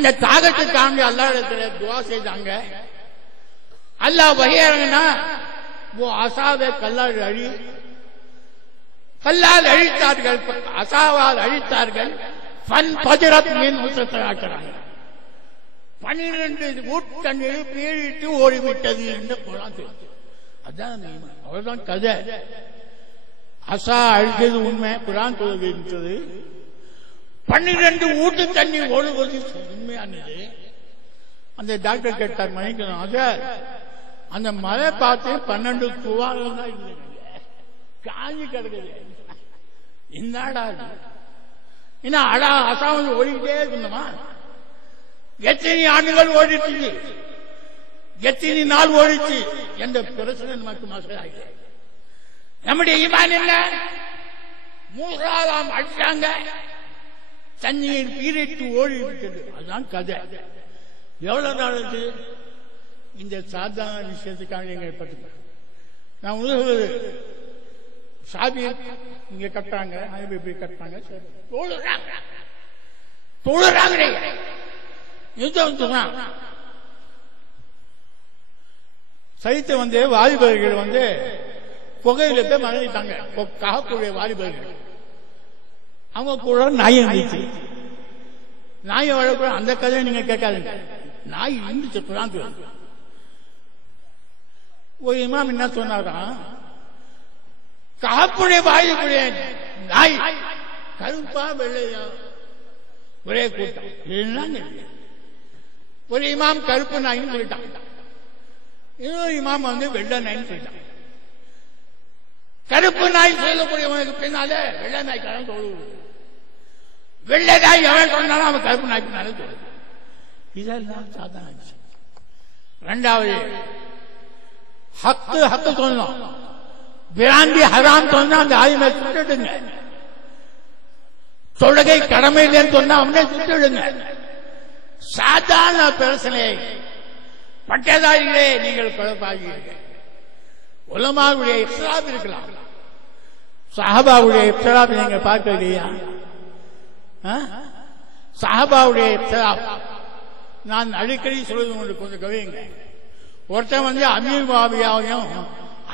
அந்த தாகத்துக்காண்டி அல்லாஹ்விடத்துல துஆ செய்தாங்க. அல்லாஹ் வஹி இறங்கினா அசாவை கல்லால் அழித்தார்கள், அசாவால் அழித்தார்கள். 12 ஊட்டண்ணீர் பீழிட்டு ஓடிவிட்டது என்று குர்ஆன் சொல்லுது. அதான் அவ்வளவுதான் கதை. அசா அழித்தது உண்மை, குர்ஆன் சொல்லுகின்றது. 12 ஊட்டு தண்ணி ஓடுவது உண்மையானது. அந்த டாக்டர் கேட்டார், மணிக்கணும் அத அந்த மழை பார்த்து 12 துவாரம் தான் இல்லை, காஞ்சி கிடக்குது. என்னடா என்ன அடா அசாமல் ஓடிக்கிட்டே இருக்கணுமா? எத்தனை ஆண்டுகள் ஓடிச்சு, எத்தனை நாள் ஓடிச்சு என்ற பிரச்சனை நமக்கு மசலாக. நம்முடைய ஈமான் என்ன? மூசாலாம் அடிச்சாங்க, தண்ணீர் பீரிட்டு ஓடி இருக்கிறது. அதுதான் கதை. எவ்வளவு நாளுக்கு இந்த சாதாரண விஷயத்துக்காக நீங்கள் பட்டு நான் உணர்வது சாதி இங்க கட்டுறாங்க, இப்படி கட்டுறாங்க, தொழுறாங்க. சைத்த வாலிபர்கள் புகையில போய் மறைஞ்சிட்டாங்க. காக்கக்கூடிய வாலிபர்கள் அவங்க கூட நாய் இருந்துச்சு. நாய் வளர்க்கூட அந்த கதையை நீங்க கேட்காதுங்க. நாய் இருந்துச்சு. ஒரு இமாம் என்ன சொன்னாராம், காப்புடைய வாயுடைய நாய் கருப்பா வெள்ளையா ஒரே கூட்டம். ஒரு இமாம் கருப்பு நாயின்னு சொல்லிட்டான், இன்னொரு இமாம் வெள்ளை நாயின்னு சொல்லிட்டான். கருப்பு நாய் சொல்லக்கூடியவனுக்கு பின்னால வெள்ளை நாய்க்காரன் தொழுது. வெள்ளை நாய் எவன் சொன்னாலும் அவன் கருப்பு நாய் பின்னால தொழுது. இதெல்லாம் சாதாரண விஷயம். இரண்டாவது ஹக்கு சொல்லணும், பிராந்தி ஹராம் சொன்னா அந்த ஆயுமை சுட்டுடுங்க. தொழுகை கடமை இல்லைன்னு சொன்னா அவனே சுட்டுடுங்க. சாதாரண பிரச்சனை. பட்டதாரிகளே நீங்கள் குழப்பாகிறீர்கள். உலமாவுடைய இஃப்திராப் இருக்கலாம், சஹாபாவுடைய இஃப்திராப் நீங்க பார்க்கலையா? சஹாபாவுடைய இஃப்திராப் நான் அடிக்கடி சொல்வது உங்களுக்கு கொஞ்சம் கவிங்க. ஒருத்தன் அமீர் முஆவியாவையும்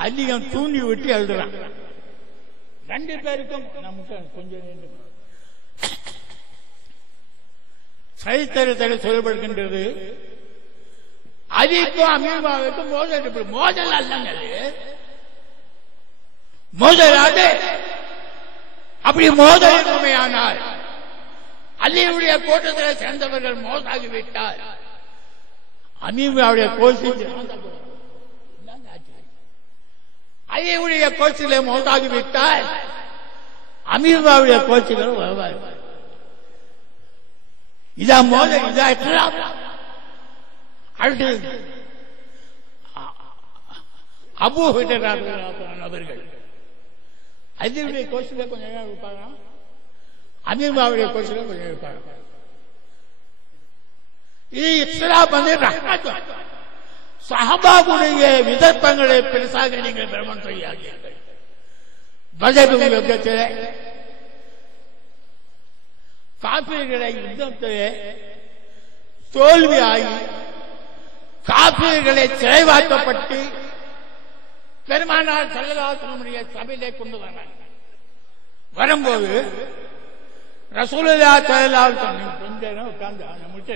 அதிகம் தூண்டி விட்டு எழுதுறான். 2 பேருக்கும் நமக்கு கொஞ்சம் சரித்திரத்தில் சொல்லப்படுகின்றது. அலிக்கும் அமீர் முஆவியாவுக்கும் மோதல் அல்லங்க, மோதலாது. அப்படி மோதல் உண்மையானால் அலியுடைய கூட்டத்தில் சேர்ந்தவர்கள் மோதாகிவிட்டார். அமீருடைய கோஷில் அலியுடைய கோஷிலே மோதாகிவிட்டால் அமீருடைய கோஷிகள் வருவார்கள். இதா மோதல், இதா அடுத்து அபூ ஹுரைரா அவர்கள் அலியுடைய கோஷில கொஞ்சம் நேரம் இருப்பாங்க, அமீருடைய கோஷில கொஞ்சம் இருப்பாங்க. இது இஃப்திராப் ரஹ்மத். சஹாபாவுடைய விதர்ப்பங்களை பெருசாக நீங்கள் பிரமணம் செய்யாதீர்கள். பத்ர் யுத்தத்திலே காஃபிர்களை யுத்தத்திலே தோல்வியாகி காஃபிர்களை சிறைவாக்கப்பட்டு பெருமானார் ஸல்லல்லாஹு அலைஹி வஸல்லம் சபையிலே கொண்டு வரும்போது ரசூலுல்லாஹி ஸல்லல்லாஹு அலைஹி வஸல்லம் கொஞ்ச நேரம் உட்கார்ந்து முடிச்சு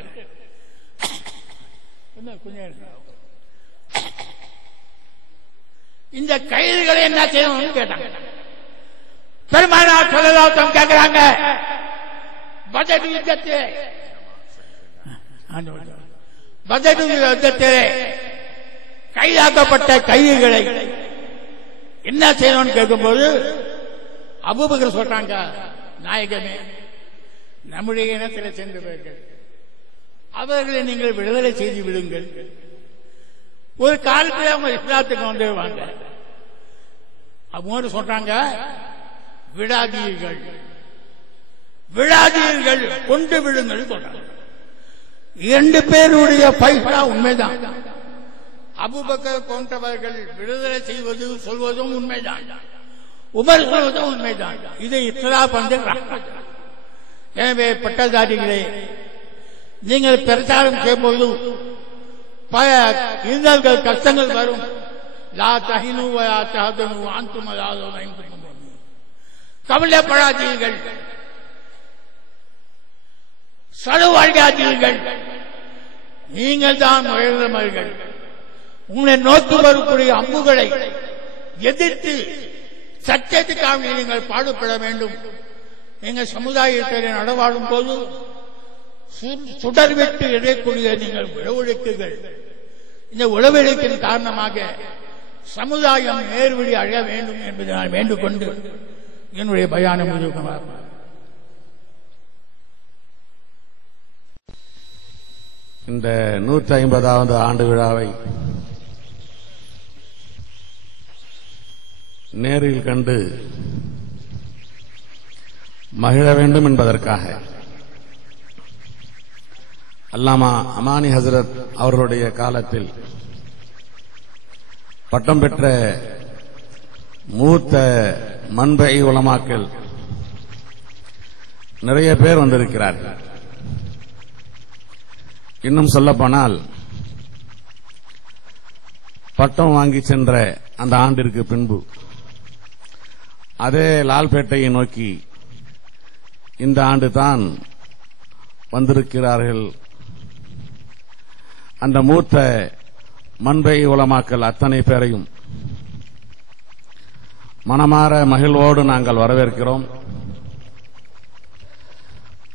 இந்த கைதுகளை என்ன செய்யணும்னு கேட்டாங்க. பெருமானார் ஸல்லல்லாஹு அலைஹி வஸல்லம் கேட்கிறாங்க, பத்ர் யுத்தத்திலே கைதாக்கப்பட்ட கைதிகளை என்ன செய்யணும்னு கேட்கும்போது அபூபக்கர் சொல்றாங்க, நாயகமே, நம்முடைய இனத்தில் சென்றவர்கள் அவர்களை நீங்கள் விடுதலை செய்து விடுங்கள். ஒரு காலத்தில் அவங்க இஸ்லாத்துக்கு வந்துடுவாங்க. அவங்க சொல்றாங்க, விடாதீர்கள், விடாதீர்கள், கொண்டு விடுங்கள் சொல்றாங்க. 2 பேருடைய பைசா உண்மைதான். அபூபக்கர் போன்றவர்கள் விடுதலை செய்வது சொல்வதும் உண்மைதான், உமர் சொல்வதும் உண்மைதான். இதை இஃப்திராப் ரஹ்மத். எனவே பட்டதாரிகளே, நீங்கள் பிரச்சாரம் செய்யும்போது பல இன்னல்கள் கஷ்டங்கள் வரும். லா தஹினு வலா தஹ்சனு அன்தும் அலாதூன இன் குன்தும் முஃமினீன். கவலைப்படாதீர்கள், சலுவாழ்காதீர்கள், நீங்கள் தான் உயர்ந்தவர்கள். உங்களை நோக்கி வரக்கூடிய அம்புகளை எதிர்த்து சத்தியத்துக்காக நீங்கள் பாடுபட வேண்டும். நீங்கள் சமுதாயத்தில் நடவாடும் போது சுடர்விட்டு எழக்கூடிய நீங்கள் உழவெடுக்குகள். இந்த உழவெடுக்கின் காரணமாக சமுதாயம் நேர்வழி அழ வேண்டும் என்பதை நான் வேண்டுகொண்டு என்னுடைய பயானம் முடிவுகளாக இந்த 150வது ஆண்டு விழாவை நேரில் கண்டு மகிழ வேண்டும் என்பதற்காக அல்லாமா அமானி ஹசரத் அவர்களுடைய காலத்தில் பட்டம் பெற்ற மூத்த மன்பை உலமாக்கள் நிறைய பேர் வந்திருக்கிறார்கள். இன்னும் சொல்லப்போனால் பட்டம் வாங்கி சென்ற அந்த ஆண்டிற்கு பின்பு அதே லால்பேட்டையை நோக்கி இந்த ஆண்டு தான் வந்திருக்கிறார்கள். அந்த மூத்த மன்பை உலமாக்கள் அத்தனை பேரையும் மனமாற மகிழ்வோடு நாங்கள் வரவேற்கிறோம்.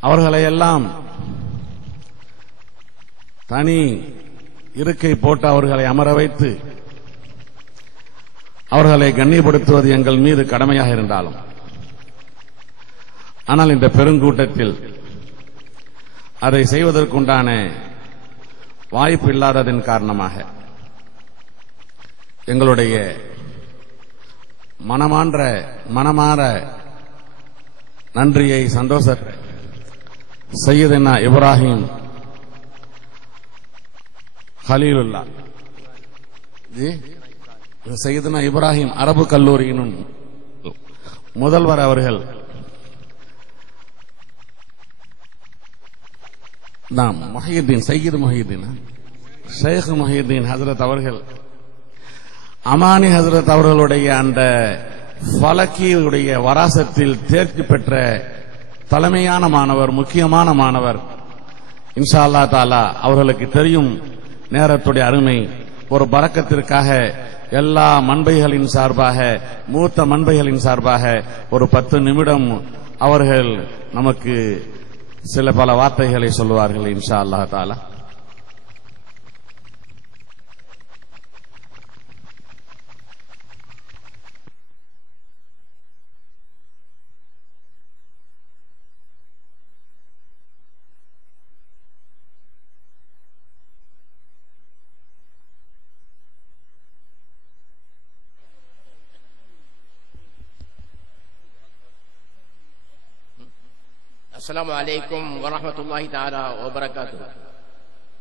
அவர்களையெல்லாம் தனி இருக்கை போட்டு அவர்களை அமர வைத்து அவர்களை கண்ணியப்படுத்துவது எங்கள் மீது கடமையாக இருந்தாலும், ஆனால் இந்த பெருங்கூட்டத்தில் அதை செய்வதற்குண்டான வாய்ப்பு இல்லாததன் காரணமாக எங்களுடைய மனமாற நன்றியை சந்தோஷத்தை சையதுனா இப்ராஹிம் ஹலீலுல்லா சையதுனா இப்ராஹிம் அரபு கல்லூரியின் முதல்வர் அவர்கள் முஹியுத்தீன் சையீது முஹியுத்தீன் ஷேக் முஹியுத்தீன் ஹசரத் அவர்கள் அமானி ஹசரத் அவர்களுடைய அந்த ஃபலக்கியுடைய வராசத்தில் தேர்ச்சி பெற்ற தலைமையான மாணவர், முக்கியமான மாணவர். இன்ஷா அல்லாஹ் தஆலா அவர்களுக்கு தெரியும் நேரத்துடைய அருமை. ஒரு பரக்கத்திற்காக எல்லா மன்பைகளின் சார்பாக, மூத்த மன்பைகளின் சார்பாக ஒரு 10 நிமிடம் அவர்கள் நமக்கு சில பல வார்த்தைகளை சொல்லுவார்கள் இன்ஷா அல்லாஹ் தஆலா. السلام عليكم ورحمة الله تعالى وبركاته.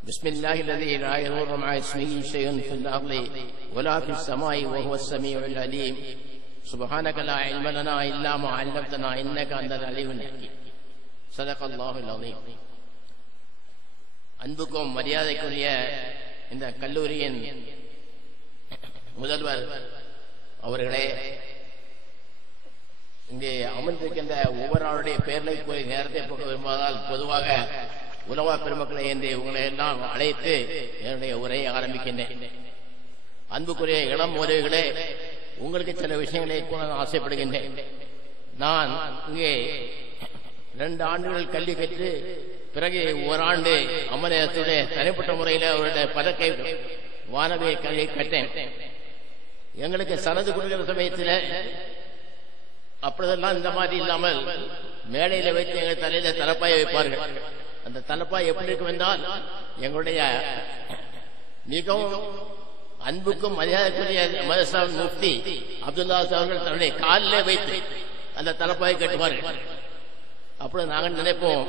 بسم الله الذي لا يضر مع اسمه شيء في الأرض ولا في السماء وهو السميع العليم. سبحانك لا علم لنا إلا ما علمتنا إنك أنت العليم الحكيم. صدق الله العظيم. அன்புக்கும் மரியாதைக்குரிய இந்த கல்லூரியின் முதல்வர் அவர்களே, இங்கே அமர்ந்திருக்கின்ற ஒவ்வொரு ஆளுடைய பெயர்களை போய் நேரத்தை போக விரும்புவதால் பொதுவாக உலமா பெருமக்களை என்று உங்களை எல்லாம் அழைத்து என்னுடைய உரையை ஆரம்பிக்கின்றேன். அன்புக்குரிய இளம் உறவுகளே, உங்களுக்கு சில விஷயங்களை கூட நான் ஆசைப்படுகின்றேன். நான் இங்கே 2 ஆண்டுகள் கல்வி கற்று பிறகு ஓராண்டு அமரத்துடைய தனிப்பட்ட முறையில் அவருடைய பதக்கை வானவிய கல்வியை கட்டேன். எங்களுக்கு சனது கொடுக்கிற சமயத்தில் அப்பொழுதெல்லாம் இந்த மாதிரி இல்லாமல் மேடையில வைத்து எங்கள் தலையில தலப்பாயை வைப்பார்கள். அந்த தலப்பாய் எப்படி இருக்கும் என்றால், எங்களுடைய மிகவும் அன்புக்கும் மரியாதைக்குரிய மதரசாவின் முஃப்தி அப்துல்லா அவர்கள் தன்னுடைய காலிலே வைத்து அந்த தலப்பாயை கட்டுவார்கள். அப்பொழுது நாங்கள் நினைப்போம்,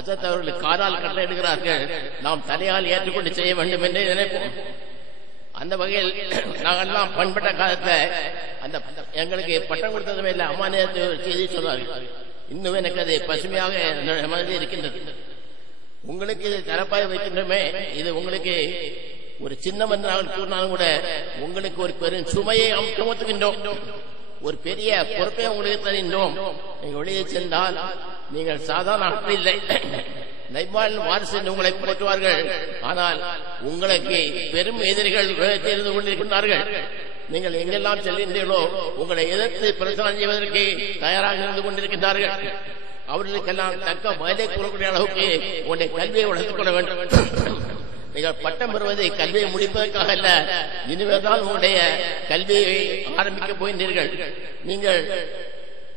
அசத் அவர்கள் காலால் கட்டளை எடுக்கிறார்கள், நாம் தலையால் ஏற்றுக்கொண்டு செய்ய வேண்டும் என்று நினைப்போம். அந்த வகையில் நாங்கள்லாம் பண்பட்ட காலத்தை அந்த எங்களுக்கு பட்டம் கொடுத்ததுமே இல்லை, அம்மா நேரத்தை ஒரு செய்தி சொன்னார்கள். இன்னும் எனக்கு அது பசுமையாக என்னுடைய மனதில் இருக்கின்றது. உங்களுக்கு இது தலப்பாய் வைக்கின்றமே, இது உங்களுக்கு ஒரு சின்னம் என்று நாங்கள் கூறினாலும் கூட உங்களுக்கு ஒரு பெரும் சுமையை சுமத்துகின்றோம், ஒரு பெரிய பொறுப்பை உங்களுக்கு தருகின்றோம். நீங்கள் வெளியே சென்றால் நீங்கள் சாதாரண ஆட்கள் இல்லை. நைபால் வாரிசு என்று உங்களை போற்றுவார்கள். ஆனால் உங்களுக்கு பெரும் எதிரிகள் இருந்து கொண்டிருக்கின்றார்கள். நீங்கள் எங்கெல்லாம் செல்கின்றீர்களோ உங்களை எதிர்த்து பிரச்சாரம் செய்வதற்கு தயாராக இருந்து கொண்டிருக்கின்றார்கள். அவர்களுக்கெல்லாம் தக்க பதிலை கூறக்கூடிய அளவுக்கு உங்களுடைய கல்வியை வளர்த்துக் கொள்ள வேண்டும். நீங்கள் பட்டம் பெறுவதை கல்வியை முடிப்பதற்காக அல்ல, இனிமேல்தான் உங்களுடைய கல்வியை ஆரம்பிக்கப் போகின்றீர்கள். நீங்கள்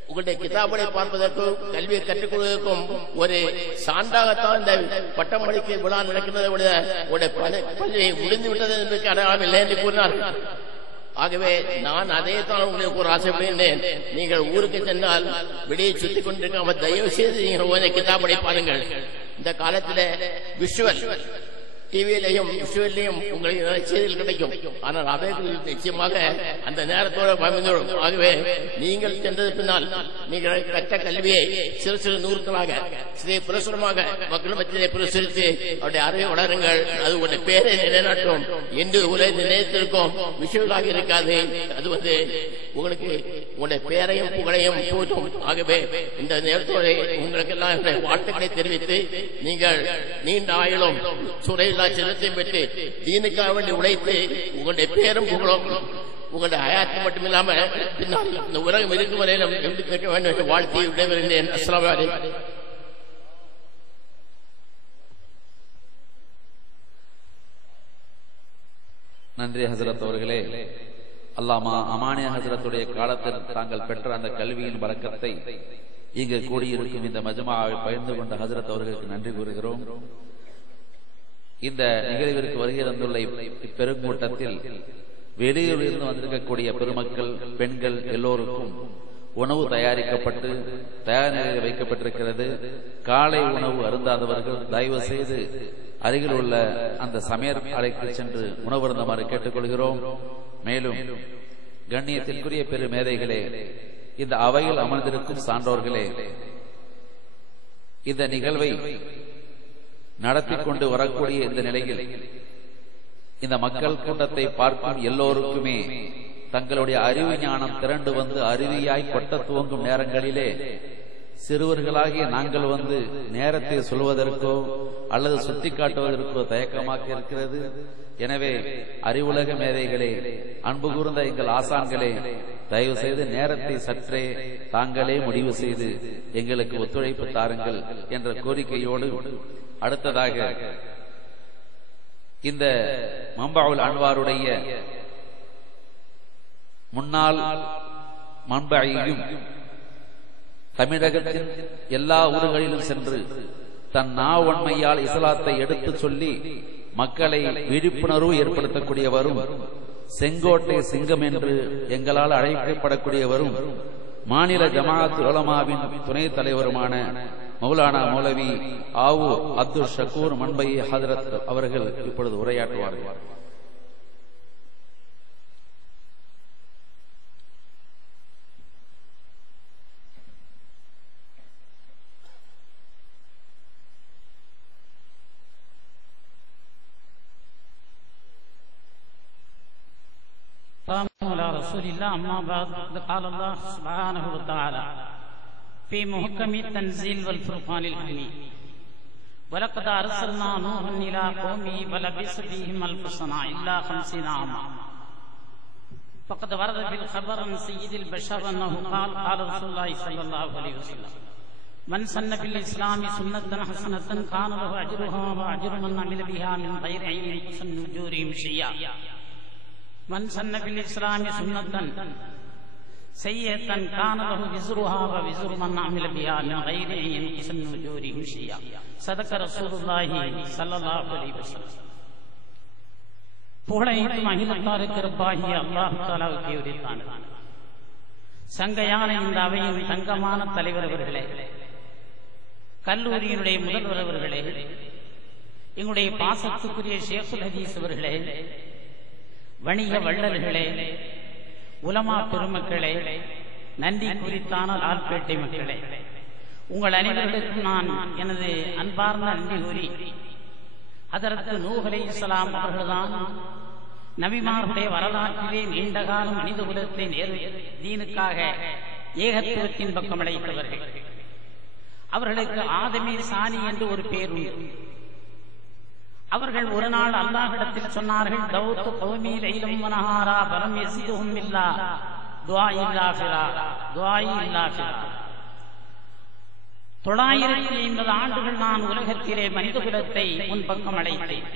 உங்களுடைய கிதாபுகளை பார்ப்பதற்கும் கல்வியை கற்றுக் கொள்வதற்கும் ஒரு சான்றாகத்தான் இந்த பட்டம் படிக்க விழா நடக்கின்றதை விட உங்களுடைய பள்ளியை முடிந்து விட்டது என்பதற்கு அடையாளம் இல்லை என்று கூறினார்கள். ஆகவே நான் அதே தான் உங்களுக்கு ஒரு ஆசைப்படுகின்றேன். நீங்கள் ஊருக்கு சென்றால் வெளியே சுத்திக் கொண்டிருக்காமல் தயவு செய்து நீங்கள் ஒரு கிதாபை பாருங்கள். இந்த காலத்தில் விஷுவல் டிவியிலையும் விஷுவல்லையும் உங்களுக்கு செய்திகள் கிடைக்கும். ஆனால் அவைகள் நிச்சயமாக அந்த நேரத்தோடு பயந்துவிடும். ஆகவே நீங்கள் சென்றது பின்னால் நீங்கள் கற்ற கல்வியை சிறு சிறு நூல்களாக சிறிய பிரசுரமாக மக்கள் மத்தியிலே பிரசுரித்து அவருடைய அறிவை வளருங்கள். அது உங்களுடைய பேரை நிலைநாட்டும். என்று உரை நிலையத்திற்கும் விஷுவலாக இருக்காது. அது உங்களுக்கு உங்களுடைய பேரையும் புகழையும் போற்றும். ஆகவே இந்த நேரத்தோடு உங்களுக்கு எல்லாம் என்னுடைய வாழ்த்துக்களை தெரிவித்து நீங்கள் நீண்ட ஆயுளும் சுரையில்லா செல்வத்தை பெற்று தீனுக்காக வேண்டி உழைத்து உங்களுடைய பேரும் புகழும் உங்களுடைய ஹயாத்து மட்டுமில்லாம பின்னால் இந்த உலகம் இருக்கும் வரையிலும் எப்படி கேட்க வேண்டும் என்று வாழ்த்தி விடைபெறுகிறேன். அஸ்ஸலாமு அலைக்கும். நன்றி ஹசரத் அவர்களே. அல்லாமா அமானியா ஹசரத்துடைய காலத்தில் தாங்கள் பெற்ற அந்த கல்வியின் பரக்கத்தை இங்கு கூடியிருக்கும் இந்த மஜ்மாவை பகிர்ந்து கொண்ட ஹசரத் அவர்களுக்கு நன்றி கூறுகிறோம். இந்த நிகழ்விற்கு வருகை தந்துள்ள இப்பெருங்கூட்டத்தில் வெளியூரிலிருந்து வந்திருக்கக்கூடிய பெருமக்கள், பெண்கள் எல்லோருக்கும் உணவு தயாரிக்கப்பட்டு தயார் நிலையில் வைக்கப்பட்டிருக்கிறது. காலை உணவு அருந்தாதவர்கள் தயவு செய்து அருகில் உள்ள அந்த சமையல் அறைக்கு சென்று உணவு அருந்துமாறு கேட்டுக்கொள்கிறோம். மேலும் கண்ணியத்திற்குரிய பெரு மேதைகளே, இந்த அவையில் அமர்ந்திருக்கும் சான்றோர்களே, இந்த நிகழ்வை நடத்தி கொண்டு வரக்கூடிய இந்த நிலையில் இந்த மக்கள் கூட்டத்தை பார்க்கும் எல்லோருக்குமே தங்களுடைய அறிவு ஞானம் திரண்டு வந்து அருவியாய் கொட்ட துவங்கும் நேரங்களிலே சிறுவர்களாகிய நாங்கள் வந்து நேரத்தை சொல்வதற்கோ அல்லது சுட்டிக்காட்டுவதற்கோ தயக்கமாக இருக்கிறது. எனவே அறிவுலக மேதைகளே, அன்பு கூர்ந்த எங்கள் ஆசான்களே, தயவு செய்து நேரத்தை சற்றே தாங்களே முடிவு செய்து எங்களுக்கு ஒத்துழைப்பு தாருங்கள் என்ற கோரிக்கையோடு அடுத்ததாக இந்த மம்பாவுல் அன்வாருடைய முன்னாள் மண்பையும் தமிழகத்தின் எல்லா ஊர்களிலும் சென்று தன் நாவன்மையால் இஸ்லாத்தை எடுத்து சொல்லி மக்களை விழிப்புணர்வு ஏற்படுத்தக்கூடியவரும், செங்கோட்டை சிங்கம் என்று எங்களால் அழைக்கப்படக்கூடியவரும், மாநில ஜமாஅத் உலமாவின் துணைத் தலைவருமான மௌலானா மௌலவி ஆவூர் அப்துல் ஷக்கூர் மண்பை ஹதரத் அவர்கள் இப்பொழுது உரையாற்றுவார்கள். على رسول الله أما بعد قال الله سبحانه وتعالى في محكم التنزيل والفرقان الحميد ولقد أرسلنا نوحا إلى قومه فلبث فيهم ألف سنة إلا 50 عاما فقد ورد في الخبر عن سيد البشر أنه قال قال رسول الله صلى الله عليه وسلم من سن في الإسلام سنة حسنة كان له أجرها وأجر من عمل بها من غير أن ينقص من أجورهم شيئا من سن في الإسلام سنة سيئة كان له وزرها ووزر من عمل بها من غير أن ينقص من أجورهم شيئا صدق رسول الله صلى الله عليه وسلم. புகழையும் அகிலத்தாருக்கு ரப்பாகிய அல்லாஹ் தஆலாவுக்கு உரித்தானது. சங்கையான இந்த அவையின் தங்கமான தலைவர் அவர்களே, கல்லூரியினுடைய முதல்வர் அவர்களே, எங்களுடைய பாசத்துக்குரிய ஷேகுல் ஹதீஸ் அவர்களே, வணிக வள்ளல்களே, உலமா பெருமக்களே, நன்றி குறித்தான லால்பேட்டை மக்களே, உங்கள் அனைவர்களுக்கும் நான் எனது அன்பார்ந்த நன்றி கூறி, ஹதரத் நூஹ் அலைஹிஸ்ஸலாம் அவர்கள்தான் நபிமார்களுடைய வரலாற்றிலே நீண்ட காலம் மனித குலத்தை தீனுக்காக ஏகத்துவத்தின் பக்கம் அழைத்தவர்கள். அவர்களுக்கு ஆதமே சாணி என்று ஒரு பேர் உண்டு. அவர்கள் ஒரு நாள் அல்லாஹ்விடத்தில் சொன்னார்கள், தௌத்து கௌமி லைலம் வ நஹாரா பலம் யஸிதுஹும் இல்லா துஆஇ இல்லா ஃபிரார், துஆஇ இல்லா ஃபிரார். 950 ஆண்டுகள் நான் உலகத்திலே மனித குலத்தை உன் பக்கம் அழைத்தேன்.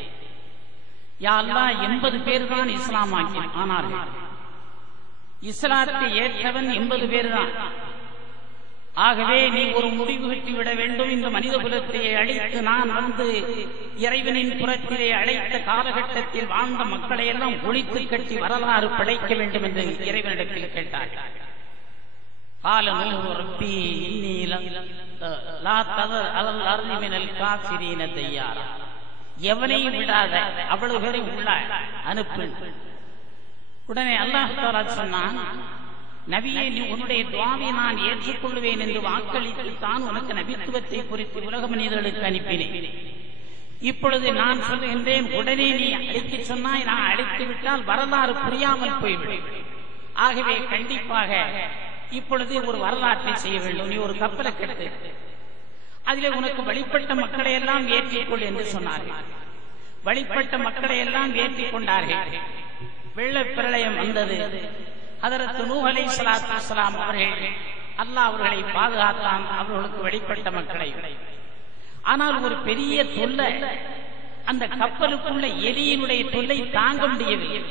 யா அல்லாஹ் 80 பேர் தான் இஸ்லாம் ஆனார்கள். இஸ்லாத்தை ஏற்றவன் 80 பேர் தான். ஆகவே நீ ஒரு முடிவு கட்டி விட வேண்டும். இந்த மனித குலத்தை அழித்து நான் வந்து இறைவனின் புறத்திலே அழைத்த காலகட்டத்தில் வாழ்ந்த மக்களை எல்லாம் ஒழித்து கட்டி வரலாறு படைக்க வேண்டும் என்று இறைவனிடத்தில் கேட்டார். قال نوح ربي إني لا تذر على الأرض من الكافرين ديارا. எவனையும் விடாத அவ்வளவு பேரை உள்ள அனுப்பு. உடனே அல்லாஹ் தஆலா சொன்னான், நபியே, நீ உன்னுடைய துஆவை நான் ஏற்றுக்கொள்வேன் என்று வாக்களித்து தான் உனக்கு நபித்துவத்தை குறித்து உலக மனிதர்களுக்கு அனுப்பினேன். இப்பொழுது நான் சொல்லுகின்றேன், உடனே நீ அழைத்து சொன்னாய், நான் அழைத்து விட்டால் வரலாறு புரியாமல் போய்விடும். ஆகவே கண்டிப்பாக இப்பொழுது ஒரு வரலாற்றை செய்ய வேண்டும். நீ ஒரு கப்பலை கட்டு, அதிலே உனக்கு வழிபட்ட மக்களை எல்லாம் ஏற்றிக்கொள் என்று சொன்னார்கள். வழிபட்ட மக்களை எல்லாம் ஏற்றிக் கொண்டார்கள். வெள்ள பிரளயம் வந்தது. ஹதரத் நூஹ் அலைஹிஸ்ஸலாத்து வஸ்ஸலாம் அவர்கள் அல்லாஹ் அவர்களை பாதுகாத்தான், அவர்களுக்கு வழிபட்ட மக்களை. ஆனால் ஒரு பெரிய தொல்லை, அந்த கப்பலுக்குள்ள எலியினுடைய தொல்லை தாங்க முடியவில்லை.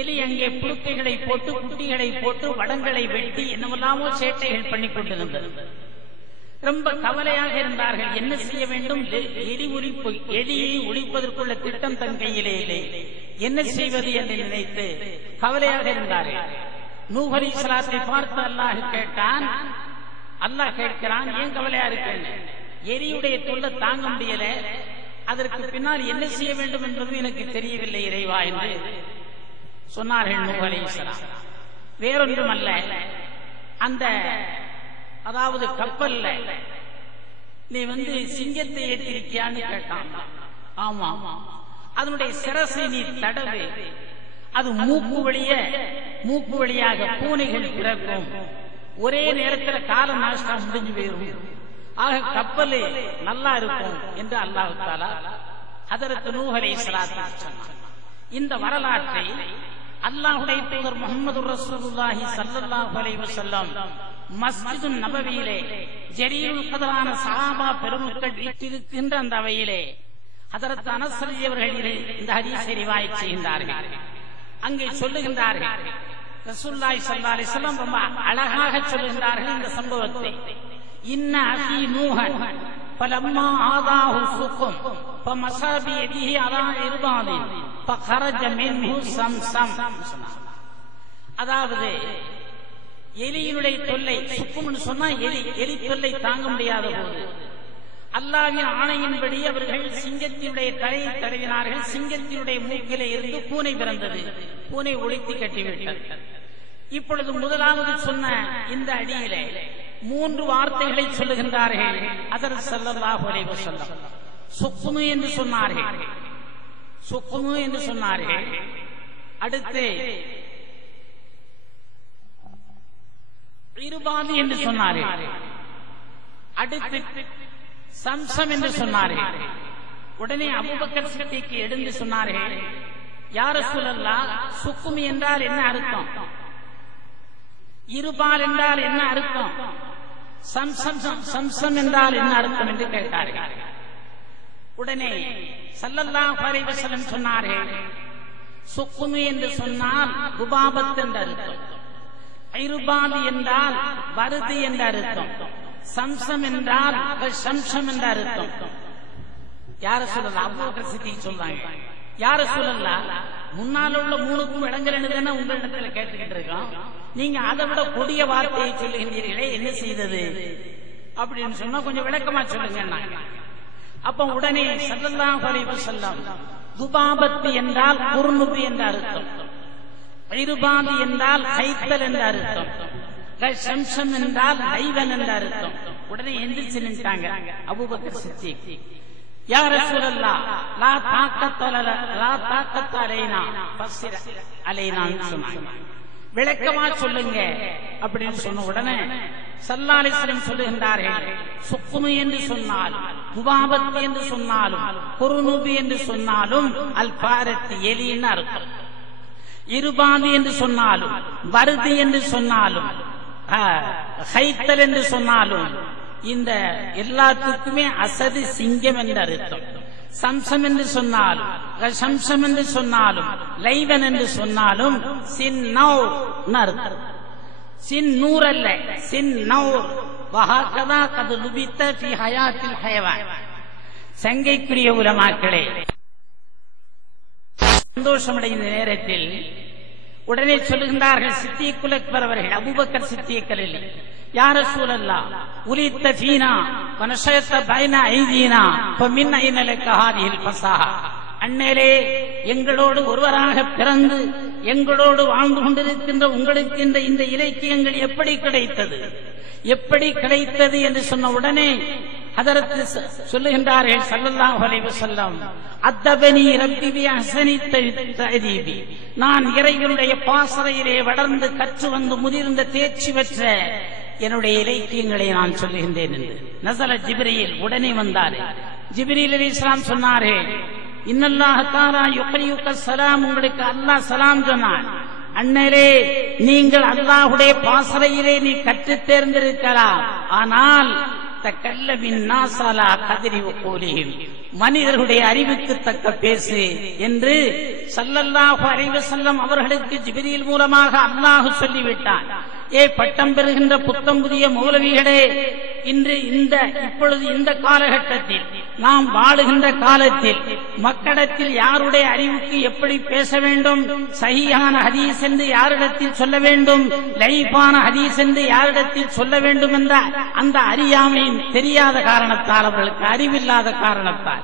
எலி அங்கே புழுக்கைகளை போட்டு குட்டிகளை போட்டு வடங்களை வெட்டி என்னவெல்லாமோ சேட்டைகள் பண்ணி கொண்டிருந்தது. ரொம்ப கவலையாக இருந்தார்கள். என்ன செய்ய வேண்டும்? எலியை ஒழிப்பதற்குள்ள திட்டம் தன் கையிலே இல்லை. என்ன செய்வது என்று நினைத்து கவலையாக இருந்தார்கள். நூஹ் அலைஹிஸ்ஸலாத்தை பார்த்து அல்லாஹ் கேட்டான். அல்லாஹ் கேட்கிறான், ஏன் கவலையா இருக்கேன்? எலியுடைய தொல்லை தாங்க முடியல, அதற்கு பின்னால் என்ன செய்ய வேண்டும் என்பதும் எனக்கு தெரியவில்லை இறைவா என்று சொன்னார்கள் நூஹ் அலைஹிஸ்ஸலாம். வேறொன்றுமல்ல, அந்த அதாவது கப்பல்ல நீ வந்து சிங்கத்தை ஏற்றிருக்கியான்னு கேட்டான். ஆமா. அதனுடைய சிரசை நீ தடவு, அது மூக்கு வழியாக பூனைகள் பிறக்கும். ஒரே நேரத்தில் கால நாஷ்டா முடிஞ்சு போயிடும். ஆக கப்பல் நல்லா இருக்கும் என்று அல்லாஹ் தஆலா ஹதரத் நூஹ் அலைஹிஸ்ஸலாத்து சொன்னார். இந்த வரலாற்றை அல்லாஹ்வுடைய தூதர் முஹம்மது ரசூலுல்லாஹி ஸல்லல்லாஹு அலைஹி வஸல்லம் மஸ்ஜிது நபவியிலே ஜரீருல் கத்ரான சஹாபா பெருமக்கள் வீட்டிருக்கின்ற அந்த அவையிலே ஹதரத் அனஸ் அவர்கள் இந்த ஹதீஸை ரிவாயத் செய்கின்றார்கள். அங்கே சொல்லுகின்றார்கள், ரசூலுல்லாஹி ஸல்லல்லாஹு அலைஹி வஸல்லம் ரொம்ப அழகாக சொல்லுகின்றார்கள் இந்த சம்பவத்தை. இன்ன அபி நூஹன் فلما آذاه السقم فمسى بيده على إرباض فخرج منه سمسم. அதாவது எலியினுடைய தொல்லை, சுக்கும்னு சொன்னா எலி தொல்லை தாங்க முடியாத போது அல்லாஹ்வின் ஆணையின்படி அவர்கள் சிங்கத்தினுடைய தலையை தடவினார்கள். சிங்கத்தினுடைய மூக்கிலே இருந்து பூனை பிறந்தது. பூனை ஒழித்து கட்டிவிட்டது. இப்பொழுது முதலாவது சொன்ன இந்த அடியிலே 3 வார்த்தைகளை சொல்லுகின்றார்கள். ஹதரத் ஸல்லல்லாஹு அலைஹி வஸல்லம் சுக்குமு என்று சொன்னார்கள். அடுத்து இருபாதி என்று சொன்னார்கள். அடுத்து சம்சம் என்று சொன்னார்கள். உடனே அபூபக்கர் சித்திக்கு எழுந்து சொன்னார்கள், யா ரசூலல்லாஹ், சுக்குமு என்றால் என்ன அர்த்தம்? இருபால் என்றால் என்ன அர்த்தம்? சம்சம் என்றால் என்ன அர்த்தம் என்று கேட்டார்கள். உடனே ஸல்லல்லாஹு அலைஹி வஸல்லம் சொன்னார்கள், சுக்குமு என்று சொன்னால் குபாபத் என்ற அர்த்தம், இருபால் என்றால் வருது என்ற அர்த்தம், சம்சம் என்றால் சம்சம் என்ற அர்த்தம். யார சொல்லலாம்? அபூபக்கர் சித்திக் சொல்றாங்க, யார சொல்லலாம், முன்னால் உள்ள 3க்கும் விளங்கலன்னு தானே உங்களிடத்துல கேட்டுக்கிட்டு இருக்கோம். நீங்க அதை விட கொடிய வார்த்தையை சொல்லுகின்றீர்களே, என்ன செய்தது அப்படின்னு சொன்னா கொஞ்சம் விளக்கமா சொல்லுங்க. அப்ப உடனே ஸல்லல்லாஹு அலைஹி வஸல்லம் துபாபத் என்றால் குர்னுபி என்ற அர்த்தம், இருபாதி என்றால் கைத்தல் என்ற அர்த்தம், சம்சம் என்றால் ஐவன் என்ற அர்த்தம். உடனே எந்திரிச்சு நின்றாங்க அபூபக்கர் சித்திக். யா ரசூலல்லாஹ் லா தாக்கத் அலைனா ஃபஸ்ஸிர் அலைனான்னு சொன்னாங்க. விளக்கமா சொல்லுங்க அப்படின்னு சொன்ன உடனே ஸல்லல்லாஹு அலைஹி வஸல்லம் சொல்லுகின்றார்கள், சுக்குமு என்று சொன்னாலும், குபாபத் என்று சொன்னாலும், குருநூபி என்று சொன்னாலும், அல் பாரத் எலின்னு அர்த்தம். இருபாதி என்று சொன்னாலும், வருது என்று சொன்னாலும், ஹைத்தல் என்று சொன்னாலும், இந்த எல்லாத்துக்குமே அசது சிங்கம் என்று அர்த்தம். சம்சம் என்று சொன்னாலும், சம்சம் என்று சொன்னாலும், லைவன் என்று சொன்னாலும் சின்னௌர் அர்த்தம். சின்னூர் அல்ல, சின்னௌர். வஹகதா கத் லுபித ஃபீ ஹயாத்தில் ஹயவான். சங்கைக்குரிய உலமாக்களே, சந்தோஷமடைந்த நேரத்தில் உடனே சொல்லுகின்றார்கள் சித்திக்குல் அக்பர் அவர்கள், அபூபக்கர் சித்திக் அலி, யா ரசூலல்லாஹ் உலித்த ஃபீனா வனஷயத பைன ஐதீனா ஃபமின் ஐன லக ஹாதிஹில் ஃபஸாஹா. அண்ணலே, எங்களோடு ஒருவராக பிறந்து எங்களோடு வாழ்ந்து கொண்டிருக்கின்ற உங்களுக்கு இந்த இலக்கியங்கள் எப்படி கிடைத்தது, எப்படி கிடைத்தது என்று சொன்ன உடனே ஹதரத் சொல்லுகின்றார்கள் ஸல்லல்லாஹு அலைஹி வஸல்லம், அத்தபனி ரப்பி பி அஹ்ஸனி தஅதீபி. நான் இறைவனுடைய பாசறையிலே வளர்ந்து கற்று வந்து முதிர்ந்த தேர்ச்சி பெற்ற என்னுடைய இலக்கியங்களை நான் சொல்லுகின்றேன் என்று. நஸல ஜிப்ரீல், உடனே வந்தார். ஜிப்ரீல் அலைஹிஸ்ஸலாம் சொன்னார்கள், இன்னல்லாஹ தஆலா யுக்ரியுக ஸலாம், உங்களுக்கு அல்லாஹ் சலாம் சொன்னான். அண்ணலே, நீங்கள் அல்லாஹ்வுடைய பாசறையிலே நீ கற்று தேர்ந்திருக்கலாம், ஆனால் தக்கல்லமின் நாஸலா கத்ரி வகூலிஹிம், மனிதர்களுடைய அறிவுக்கு தக்க பேசு என்று ஸல்லல்லாஹு அலைஹி வஸல்லம் அவர்களுக்கு ஜிப்ரீல் மூலமாக அல்லாஹ் சொல்லிவிட்டான். பட்டம் பெறுகின்ற புத்தம் புதிய மௌலவிகளே, இப்பொழுது இந்த காலகட்டத்தில் நாம் வாழுகின்ற காலத்தில் மக்களிடத்தில் யாருடைய அறிவுக்கு எப்படி பேச வேண்டும், சஹீஹான ஹதீஸ் என்று யாரிடத்தில் சொல்ல வேண்டும், லைஃபான ஹதீஸ் என்று யாரிடத்தில் சொல்ல வேண்டும் என்ற அந்த அறியாமையும் தெரியாத காரணத்தால், அவர்களுக்கு அறிவில்லாத காரணத்தால்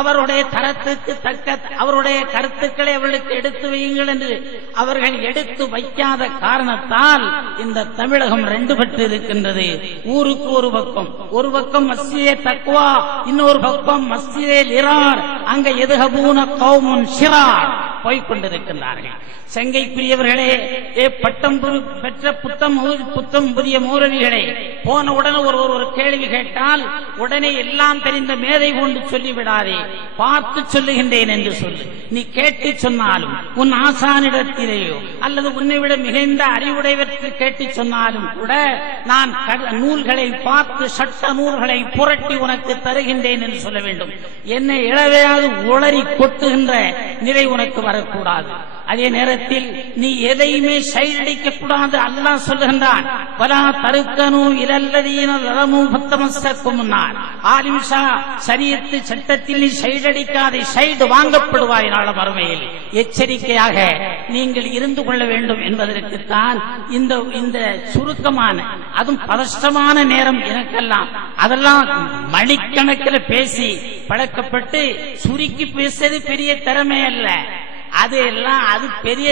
அவருடைய தரத்துக்கு தக்க அவருடைய கருத்துக்களை அவர்களுக்கு எடுத்து வையுங்கள் என்று அவர்கள் எடுத்து வைக்காத காரணத்தால் இந்த தமிழகம் ரெண்டு பட்டு இருக்கின்றது. ஊருக்கு ஒரு பக்கம் மஸ்ஜிதே தக்வா, இன்னொரு பக்கம் மஸ்ஜிதே லிரார். அங்க எதுஹபூன கௌமுன் ஷிரார் போய்கொண்டிருக்கின்றார்கள். சங்கைக்குரியவர்களே, பட்டம் பெற்ற புத்தம் புதிய மௌலவிகளே, போன உடனே ஒரு கேள்வி கேட்டால் உடனே எல்லாம் தெரிந்த மேதை கொண்டு சொல்லிவிடாதே, பார்த்து சொல்லுகின்றேன் என்று சொல்லு. நீ கேட்டு சொன்னாலும், உன் ஆசானிடத்திலேயோ அல்லது உன்னை விட மிகுந்த அறிவுடையவற்றில் கேட்டு சொன்னாலும் கூட நான் நூல்களை பார்த்து சட்ட நூல்களை புரட்டி உனக்கு தருகின்றேன் என்று சொல்ல வேண்டும். என்னை இளவையாவது உளறி கொட்டுகின்ற நிலை உனக்கு வரக்கூடாது. அதே நேரத்தில் நீ எதையுமே சைடடிக்க கூடாது. அல்லாஹ் சொல்லுகின்றான், வலா தருக்கனு இலல்லதீன லலமு ஃபத்தமஸ்ஸக்கும் நார். ஆலிம்ஷா ஷரியத்து சட்டத்தில் நீ சைடடிக்காதே, சைடு வாங்கப்படுவாய் நாள மறுமையில். எச்சரிக்கையாக நீங்கள் இருந்து கொள்ள வேண்டும் என்பதற்குத்தான் இந்த சுருக்கமான, அதுவும் பதஷ்டமான நேரம் எனக்கெல்லாம். அதெல்லாம் மணிக்கணக்கில் பேசி பழக்கப்பட்டு சுருக்கி பேசுறது பெரிய திறமை அல்ல. அது பெரிய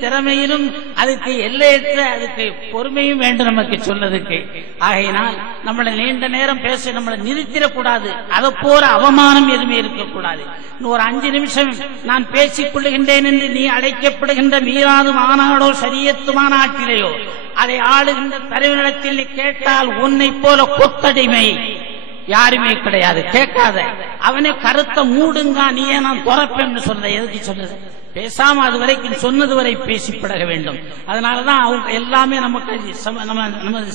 திறமையிலும் அதுக்கு எல்லையற்ற அதுக்கு பொறுமையும் வேண்டும் நமக்கு சொன்னதுக்கு. ஆகையினால் நம்மளை நீண்ட நேரம் பேச நம்மளை நிறுத்திடக்கூடாது. அதை போற அவமானம் எதுவுமே இருக்கக்கூடாது. ஒரு 5 நிமிஷம் நான் பேசிக் கொள்ளுகின்றேன் என்று நீ அழைக்கப்படுகின்ற மீறாது மாநாடோ சரியத்து மாநாட்டிலேயோ அதை ஆளுகின்ற தலைவனிடத்தில் நீ கேட்டால் உன்னை போல கொத்தடிமை யாருமே கிடையாது. கேட்காத, அவனே கருத்தை மூடுங்க, நீ ஏன் நான் துறப்பேன்னு சொல்ற. எதுக்கு சொல்லுது? பேசாம அது வரைக்கும் சொன்னது வரை பேசி பழக வேண்டும். அதனாலதான் அவங்க எல்லாமே நமது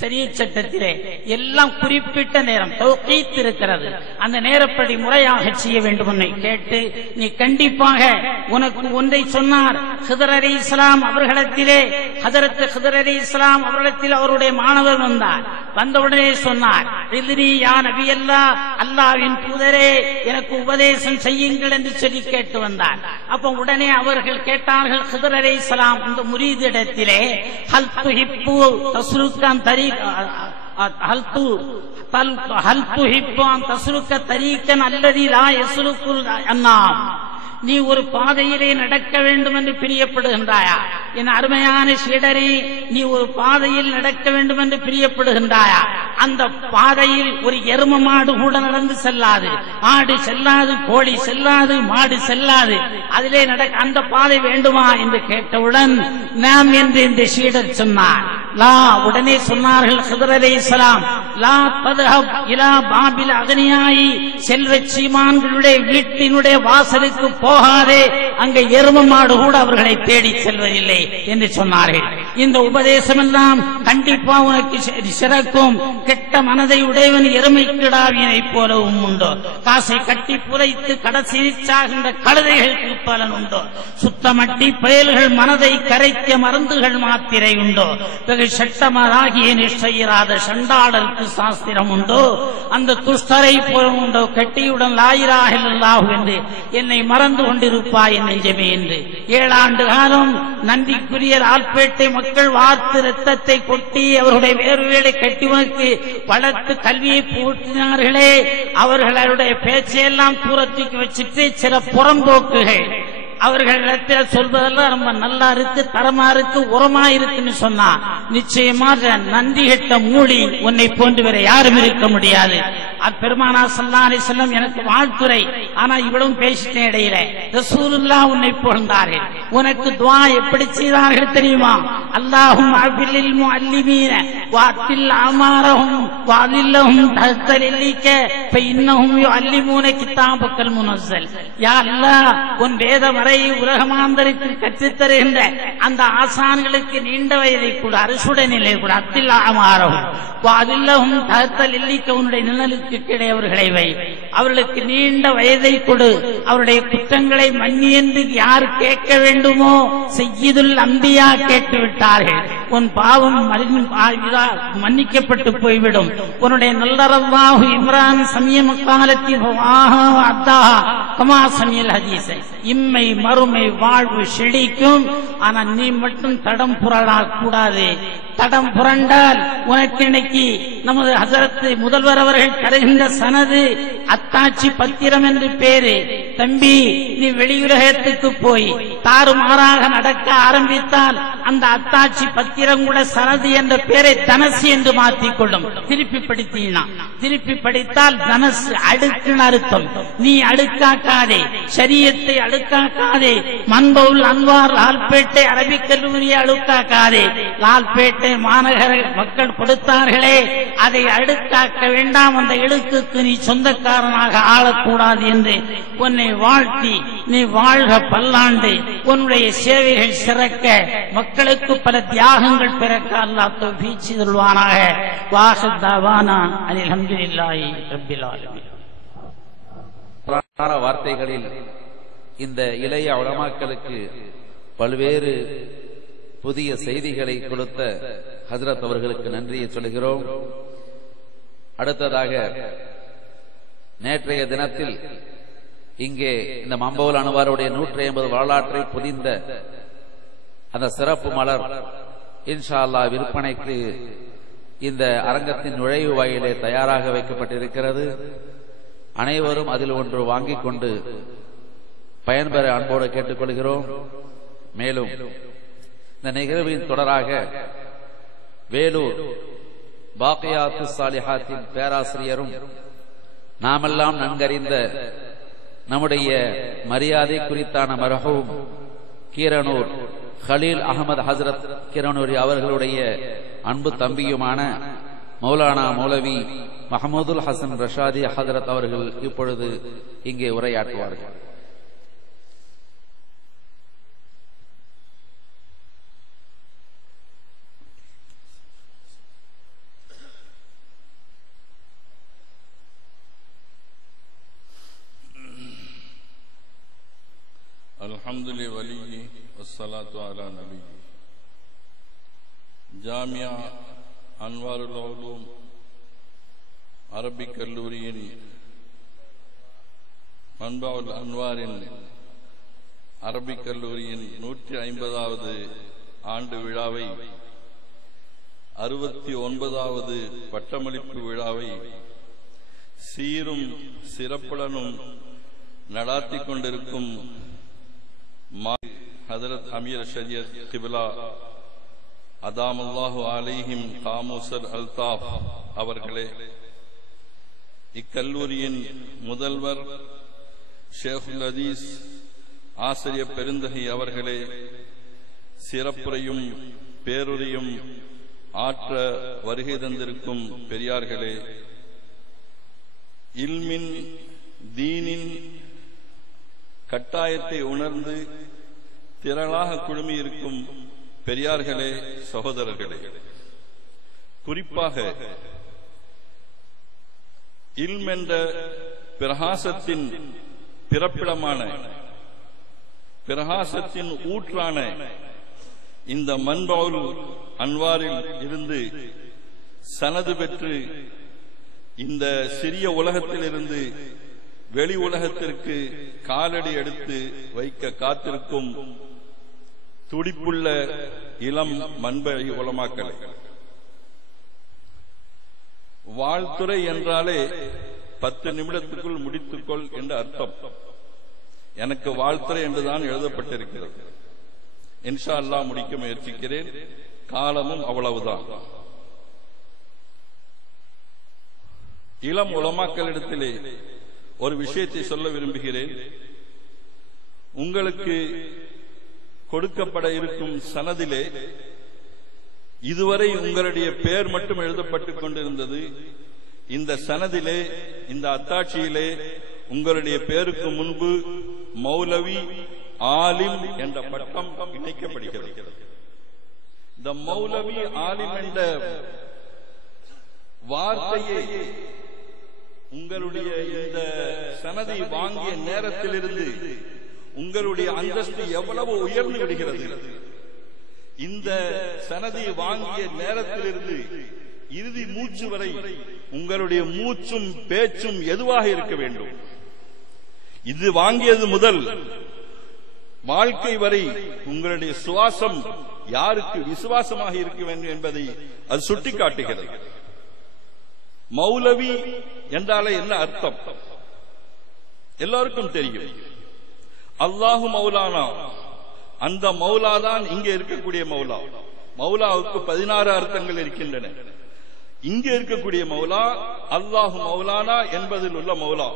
சரிய சட்டத்திலே எல்லாம் குறிப்பிட்ட நேரம் தௌகீத் இருக்கிறது. அந்த நேரப்படி முறையாக செய்ய வேண்டும். உன்னை கேட்டு நீ கண்டிப்பாக உனக்கு ஒன்றை சொன்னார். ஹிதர் அலைஹிஸ்ஸலாம் அவர்களிடத்திலே ஹதரத் ஹிதர் அலைஹிஸ்ஸலாம் அவர்களிடத்தில் அவருடைய மாணவர் வந்தார். வந்தவுடனே சொன்னார், யா நபி அல்லாஹ், அல்லாஹ்வின் தூதரே எனக்கு உபதேசம் செய்யுங்கள் என்று சொல்லி கேட்டு வந்தார். அப்ப உடனே அவர்கள் கேட்டார்கள் ஹிதர் அலைஹிஸ்ஸலாம் இந்த முரீதிடத்திலே, ஹல் துஹிப்பு தஸ்லுகான் தரீக் ஹல் துஹிப்பு அன் தஸ்லுக தரீகன் அல்லதி லா யஸ்லுகுல் அன்னாம், நீ ஒரு பாதையிலே நடக்க வேண்டும் என்று பிரியப்படுகின்றாயா? என் அருமையான சீடரே, நீ ஒரு பாதையில் நடக்க வேண்டும் என்று பிரியப்படுகின்றாயா? அந்த பாதையில் ஒரு எரும மாடு கூட நடந்து செல்லாது, ஆடு செல்லாது, கோழி செல்லாது, மாடு செல்லாது. அதிலே அந்த பாதை வேண்டுமா என்று கேட்டவுடன் நாம் என்று இந்த சீடர் சொன்னார். லா, உடனே சொன்னார்கள் ஹிதர் அலைஹிஸ்ஸலாம், லா தத்ஹப் இலா பாபில் அக்னியாயி, செல்வ சீமான்களுடைய வீட்டினுடைய வாசலுக்கு போகாதே, அங்க எரும மாடு கூட அவர்களை தேடி செல்வதில்லை என்று சொன்னார்கள். இந்த உபதேசம் எல்லாம் கண்டிப்பா உனக்கு சிறக்கும். கெட்ட மனதை உடையவன் எருமை கிடாவினை போலவும் உண்டோ, காசை கட்டி புதைத்து கடைசி சாகின்ற கழுதைகளுக்கு பலன் உண்டோ, சுத்தமட்டி பயல்கள் மனதை கரைக்க மருந்துகள் மாத்திரை உண்டோ, வெகு சட்டமராகிய நிச்சயிராத சண்டாளருக்கு சாஸ்திரம் உண்டோ, அந்த துஷ்டரை போல உண்டோ, கட்டியுடன் லா இலாஹ இல்லல்லாஹு என்று என்னை மறந்து கொண்டிருப்பாய் என் நெஞ்சமே என்று 7 ஆண்டு காலம் நன்றிக்குரிய ஆல்பேட்டை மக்கள் வார்த்து ரத்தத்தை கொட்டி அவருடைய வேர்வையை கட்டிவனுக்கு வளர்த்து கல்வியை பூட்டினார்களே, அவர்களுடைய பேச்சையெல்லாம் தூரத்துக்கு வச்சுட்டு சில புறம்போக்குகள் அவர்களிடத்தில் சொல்வதெல்லாம் ரொம்ப நல்லா இருக்கு, தரமா இருக்கு, உரமா இருக்குன்னு சொன்னா நிச்சயமாக நன்றி கெட்ட மூடி உன்னை போன்று வேற யாரும் இருக்க முடியாது. பெருமானா ஸல்லல்லாஹு அலைஹி வஸல்லம் எனக்கு வாழ்த்துரை. ஆனா இவ்வளவும் பேசிட்டேன் இடையில. ரசூலுல்லாஹ் உன்னை புகழ்ந்தார்கள். உனக்கு துஆ எப்படி செய்தார்கள் தெரியுமா? அல்லாஹும் அபிலில் முஅல்லிமீன வஅத்தில் அமாரஹும் வஅலில்லஹும் தஹ்தலிலிக ஃபஇன்னஹும் யுஅல்லிமூன கிதாபக்கல் முனஸ்ஸல். யா அல்லாஹ், உன் வேத வரை உலகமாந்தருக்கு கற்றுத் தருகின்ற அந்த ஆசான்களுக்கு நீண்ட வயதை கூட, அரசுடைய நிலை கூட, அத்தில் அமாரஹும் வஅலில்லஹும் தஹ்தலிலிக, உன்னுடைய நிழலுக்கு கீழே அவர்களை வை, அவர்களுக்கு நீண்ட வயதை கொடு, அவருடைய குற்றங்களை மன்னி என்று யார் கேட்க வேண்டுமோ சய்யிதுல் அம்பியா கேட்டுவிட்டார்கள். உன் பாவம் மன்னிக்கப்பட்டு போய்விடும். உன்னுடைய நல்லரல்லாஹு இம்ரான் சமய மக்காலத்தி கமா சமியல் ஹதீஸ, இம்மை மறுமை வாழ்வு செழிக்கும். ஆனா நீ மட்டும் தடம் புரளக் கூடாது. தடம் புரண்டால் உனக்கு இன்னைக்கு நமது ஹசரத் முதல்வர் அவர்கள் தருகின்ற சனது அத்தாட்சி பத்திரம் என்று பேரு. தம்பி, நீ வெளியுலகத்துக்கு போய் தாறுமாறாக நடக்க ஆரம்பித்தால் அந்த அத்தாட்சி பத்திரம் கூட சனது என்ற பெயரை தனசு என்று மாற்றிக்கொள்ளும். திருப்பி படித்தால் தனசு அடுக்குன்னு அர்த்தம். நீ அடுக்காக்காதே, ஷரியத்தை அடுக்காக்காதே, மன்பவுல் அன்வார் லால்பேட்டை அரபிக் கல்லூரியை அடுக்காக்காதே. லால்பேட்டை மாநகர மக்கள் கொடுத்தார்களே, அதை அடுக்காக்க வேண்டாம். அந்த இடுக்குக்கு நீ சொந்தக்காரனாக ஆளக்கூடாது என்று உன்னை வாழ்த்தி நீ வாழ்க பல்லாண்டு, உன்னுடைய சேவைகள் சிறக்க, மக்களுக்கு பல தியாகங்கள் பிறக்க அல்லாஹ் தௌஃபீக் செய்துள்வானாக. வாஹிர் தஅவானா அனில் ஹம்துலில்லாஹி ரப்பில் ஆலமீன். வார்த்தைகளில் இந்த இளைய உலமாக்களுக்கு பல்வேறு புதிய செய்திகளை கொடுத்த ஹஜ்ரத் அவர்களுக்கு நன்றியை சொல்கிறோம். அடுத்ததாக, நேற்றைய தினத்தில் இங்கே இந்த மம்பவுல் அன்வாருடைய 150 வரலாற்றை புதிந்த அந்த சிறப்பு மலர் இன்ஷா அல்லாஹ் விற்பனைக்கு இந்த அரங்கத்தின் நுழைவு வாயிலே தயாராக வைக்கப்பட்டிருக்கிறது. அனைவரும் அதில் ஒன்று வாங்கிக் கொண்டு பயன்பெற அன்போடு கேட்டுக்கொள்கிறோம். மேலும் இந்த நிகழ்வின் தொடராக வேலூர் பாக்கியாத்து சாலிஹாத்தின் பேராசிரியரும் நாமெல்லாம் நன்கறிந்த நம்முடைய மரியாதை குறித்தான மர்ஹூம் கீரனூர் கலீல் அகமது ஹசரத் கீரனூரி அவர்களுடைய அன்பு தம்பியுமான மௌலானா மௌலவி மஹமூதுல் ஹசன் ரஷாதி ஹசரத் அவர்கள் இப்பொழுது இங்கே உரையாற்றுவார்கள். அல்ஹம்துலில்லாஹி வலியி வஸ்ஸலாத்து அலா நபி. ஜாமியா அன்வாருல் உலூம் அரபிக் கல்லூரியின் மன்பாவுல் அன்வாரின் அரபிக் கல்லூரியின் 150வது ஆண்டு விழாவை, 69வது பட்டமளிப்பு விழாவை சீரும் சிறப்புடனும் நடாத்தி கொண்டிருக்கும் ஹதரத் அமீர் ஷரியத் கிபிலா அதாமுல்லாஹு அலைஹிம் காமூசர் அல்தாப் அவர்களே, இக்கல்லூரியின் முதல்வர் ஷேகுல் ஹதீஸ் ஆசிரியர் பெருந்தகை அவர்களே, சிறப்புரையும் பேருரையும் ஆற்ற வருகை தந்திருக்கும் பெரியார்களே, இல்மின் தீனின் கட்டாயத்தை உணர்ந்து திரளாக குழுமியிருக்கும் பெரியார்களே, சகோதரர்களே, குறிப்பாக இல்ம் என்ற பிரகாசத்தின் பிறப்பிடமான, பிரகாசத்தின் ஊற்றான இந்த மன்பாவுல் அன்வாரில் இருந்து சனது பெற்று இந்த சிறிய உலகத்தில் இருந்து வெளி உலகத்திற்கு காலடி எடுத்து வைக்க காத்திருக்கும் துடிப்புள்ள இளம் மண்பழி உலமாக்களை, வாழ்த்துறை என்றாலே 10 நிமிடத்துக்குள் முடித்துக்கொள் என்ற அர்த்தம். எனக்கு வாழ்த்துறை என்றுதான் எழுதப்பட்டிருக்கிறது. இன்ஷா அல்லாஹ் முடிக்க முயற்சிக்கிறேன். காலமும் அவ்வளவுதான். இளம் உலமாக்களிடத்திலே ஒரு விஷயத்தை சொல்ல விரும்புகிறேன். உங்களுக்கு கொடுக்கப்பட இருக்கும் சனதிலே இதுவரை உங்களுடைய பெயர் மட்டும் எழுதப்பட்டுக் கொண்டிருந்தது. இந்த சனதிலே, இந்த அத்தாட்சியிலே உங்களுடைய பெயருக்கு முன்பு மௌலவி, ஆலிம் என்ற பட்டம் இணைக்கப்படுகிறது. இந்த மௌலவி, ஆலிம் என்ற வார்த்தையை உங்களுடைய இந்த சனதி வாங்கிய நேரத்திலிருந்து உங்களுடைய அந்தஸ்து எவ்வளவு உயர்ந்து விடுகிறது. இந்த சனதி வாங்கிய நேரத்திலிருந்து இறுதி மூச்சு வரை உங்களுடைய மூச்சும் பேச்சும் எதுவாக இருக்க வேண்டும். இது வாங்கியது முதல் வாழ்க்கை வரை உங்களுடைய சுவாசம் யாருக்கு விசுவாசமாக இருக்க வேண்டும் என்பதை அது சுட்டிக்காட்டுகிறது. மௌலவி என்றாலே என்ன அர்த்தம் எல்லாருக்கும் தெரியும். அல்லாஹு மௌலானா, அந்த மௌலாதான் இங்கே இருக்கக்கூடிய மௌலா. மௌலாவுக்கு 16 அர்த்தங்கள் இருக்கின்றன. இங்கே இருக்கக்கூடிய மௌலா அல்லாஹு மௌலானா என்பதில் உள்ள மௌலா.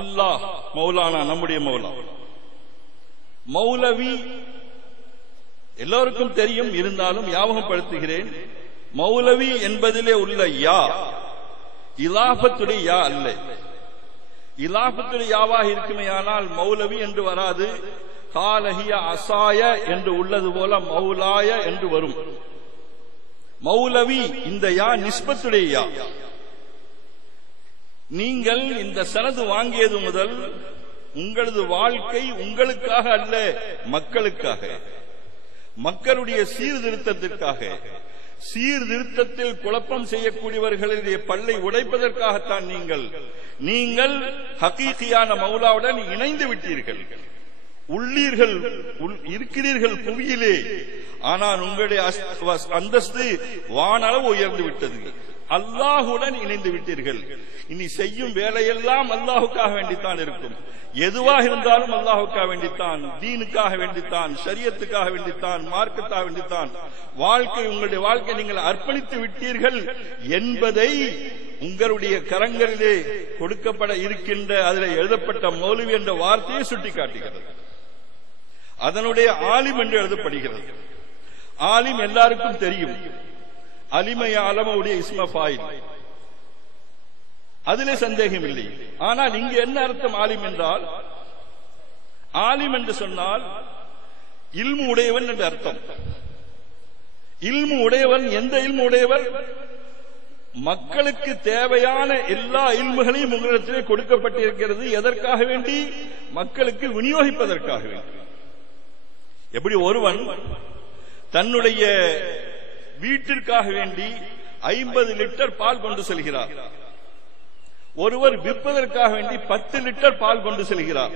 அல்லாஹ் மௌலானா நம்முடைய மௌலா. மௌலவி எல்லோருக்கும் தெரியும், இருந்தாலும் ஞாபகப்படுத்துகிறேன். மௌலவி என்பதிலே உள்ள யா இலாபத்துடைய யா அல்ல. இலாபத்துடைய யாவாக இருக்குமே ஆனால் மௌலவி என்று வராது. காலஹிய அசாய என்று உள்ளது போல மௌலாய என்று வரும். மௌலவி இந்த யா நிஸ்பத்துடைய யா. நீங்கள் இந்த சனது வாங்கியது முதல் உங்களது வாழ்க்கை உங்களுக்காக அல்ல, மக்களுக்காக, மக்களுடைய சீர்திருத்தத்திற்காக, சீர்திருத்தத்தில் குழப்பம் செய்யக்கூடியவர்களுடைய பல்லை உடைப்பதற்காகத்தான் நீங்கள் ஹகீகியான மௌலாவுடன் இணைந்து விட்டீர்கள். உள்ளீர்கள், இருக்கிறீர்கள் புவியிலே, ஆனால் உங்களுடைய அந்தஸ்து வானளவு உயர்ந்து விட்டது. அல்லாஹுடன் இணைந்து விட்டீர்கள். இனி செய்யும் வேலையெல்லாம் அல்லாஹுக்காக வேண்டித்தான் இருக்கும். எதுவாக இருந்தாலும் அல்லாஹுக்காக வேண்டித்தான், தீனுக்காக வேண்டித்தான், ஷரியத்துக்காக வேண்டித்தான், மார்க்கத்தாக வேண்டித்தான் வாழ்க்கை, உங்களுடைய வாழ்க்கை நீங்கள் அர்ப்பணித்து விட்டீர்கள் என்பதை உங்களுடைய கரங்களிலே கொடுக்கப்பட இருக்கின்ற அதில் எழுதப்பட்ட மௌலவி என்ற வார்த்தையை சுட்டிக்காட்டுகிறது. அதனுடைய ஆலிம் என்று எழுதப்படுகிறது. ஆலிம் எல்லாருக்கும் தெரியும். அலிமைய அலமவுடைய இஸ்ம ஃபாயில், அதிலே சந்தேகம் இல்லை. ஆனால் இங்கு என்ன அர்த்தம் ஆலிம் என்றால்? ஆலிம் என்று சொன்னால் இல்மு உடையவன் என்று அர்த்தம். இல்மு உடையவன், எந்த இல்மு உடையவர்? மக்களுக்கு தேவையான எல்லா இல்முகளையும் உங்களிடத்திலே கொடுக்கப்பட்டிருக்கிறது. எதற்காக வேண்டி? மக்களுக்கு விநியோகிப்பதற்காக வேண்டி. எப்படி ஒருவன் தன்னுடைய வீட்டிற்காக வேண்டி 50 லிட்டர் பால் கொண்டு செல்கிறார், ஒருவர் விற்பதற்காக வேண்டி 10 லிட்டர் பால் கொண்டு செல்கிறார்.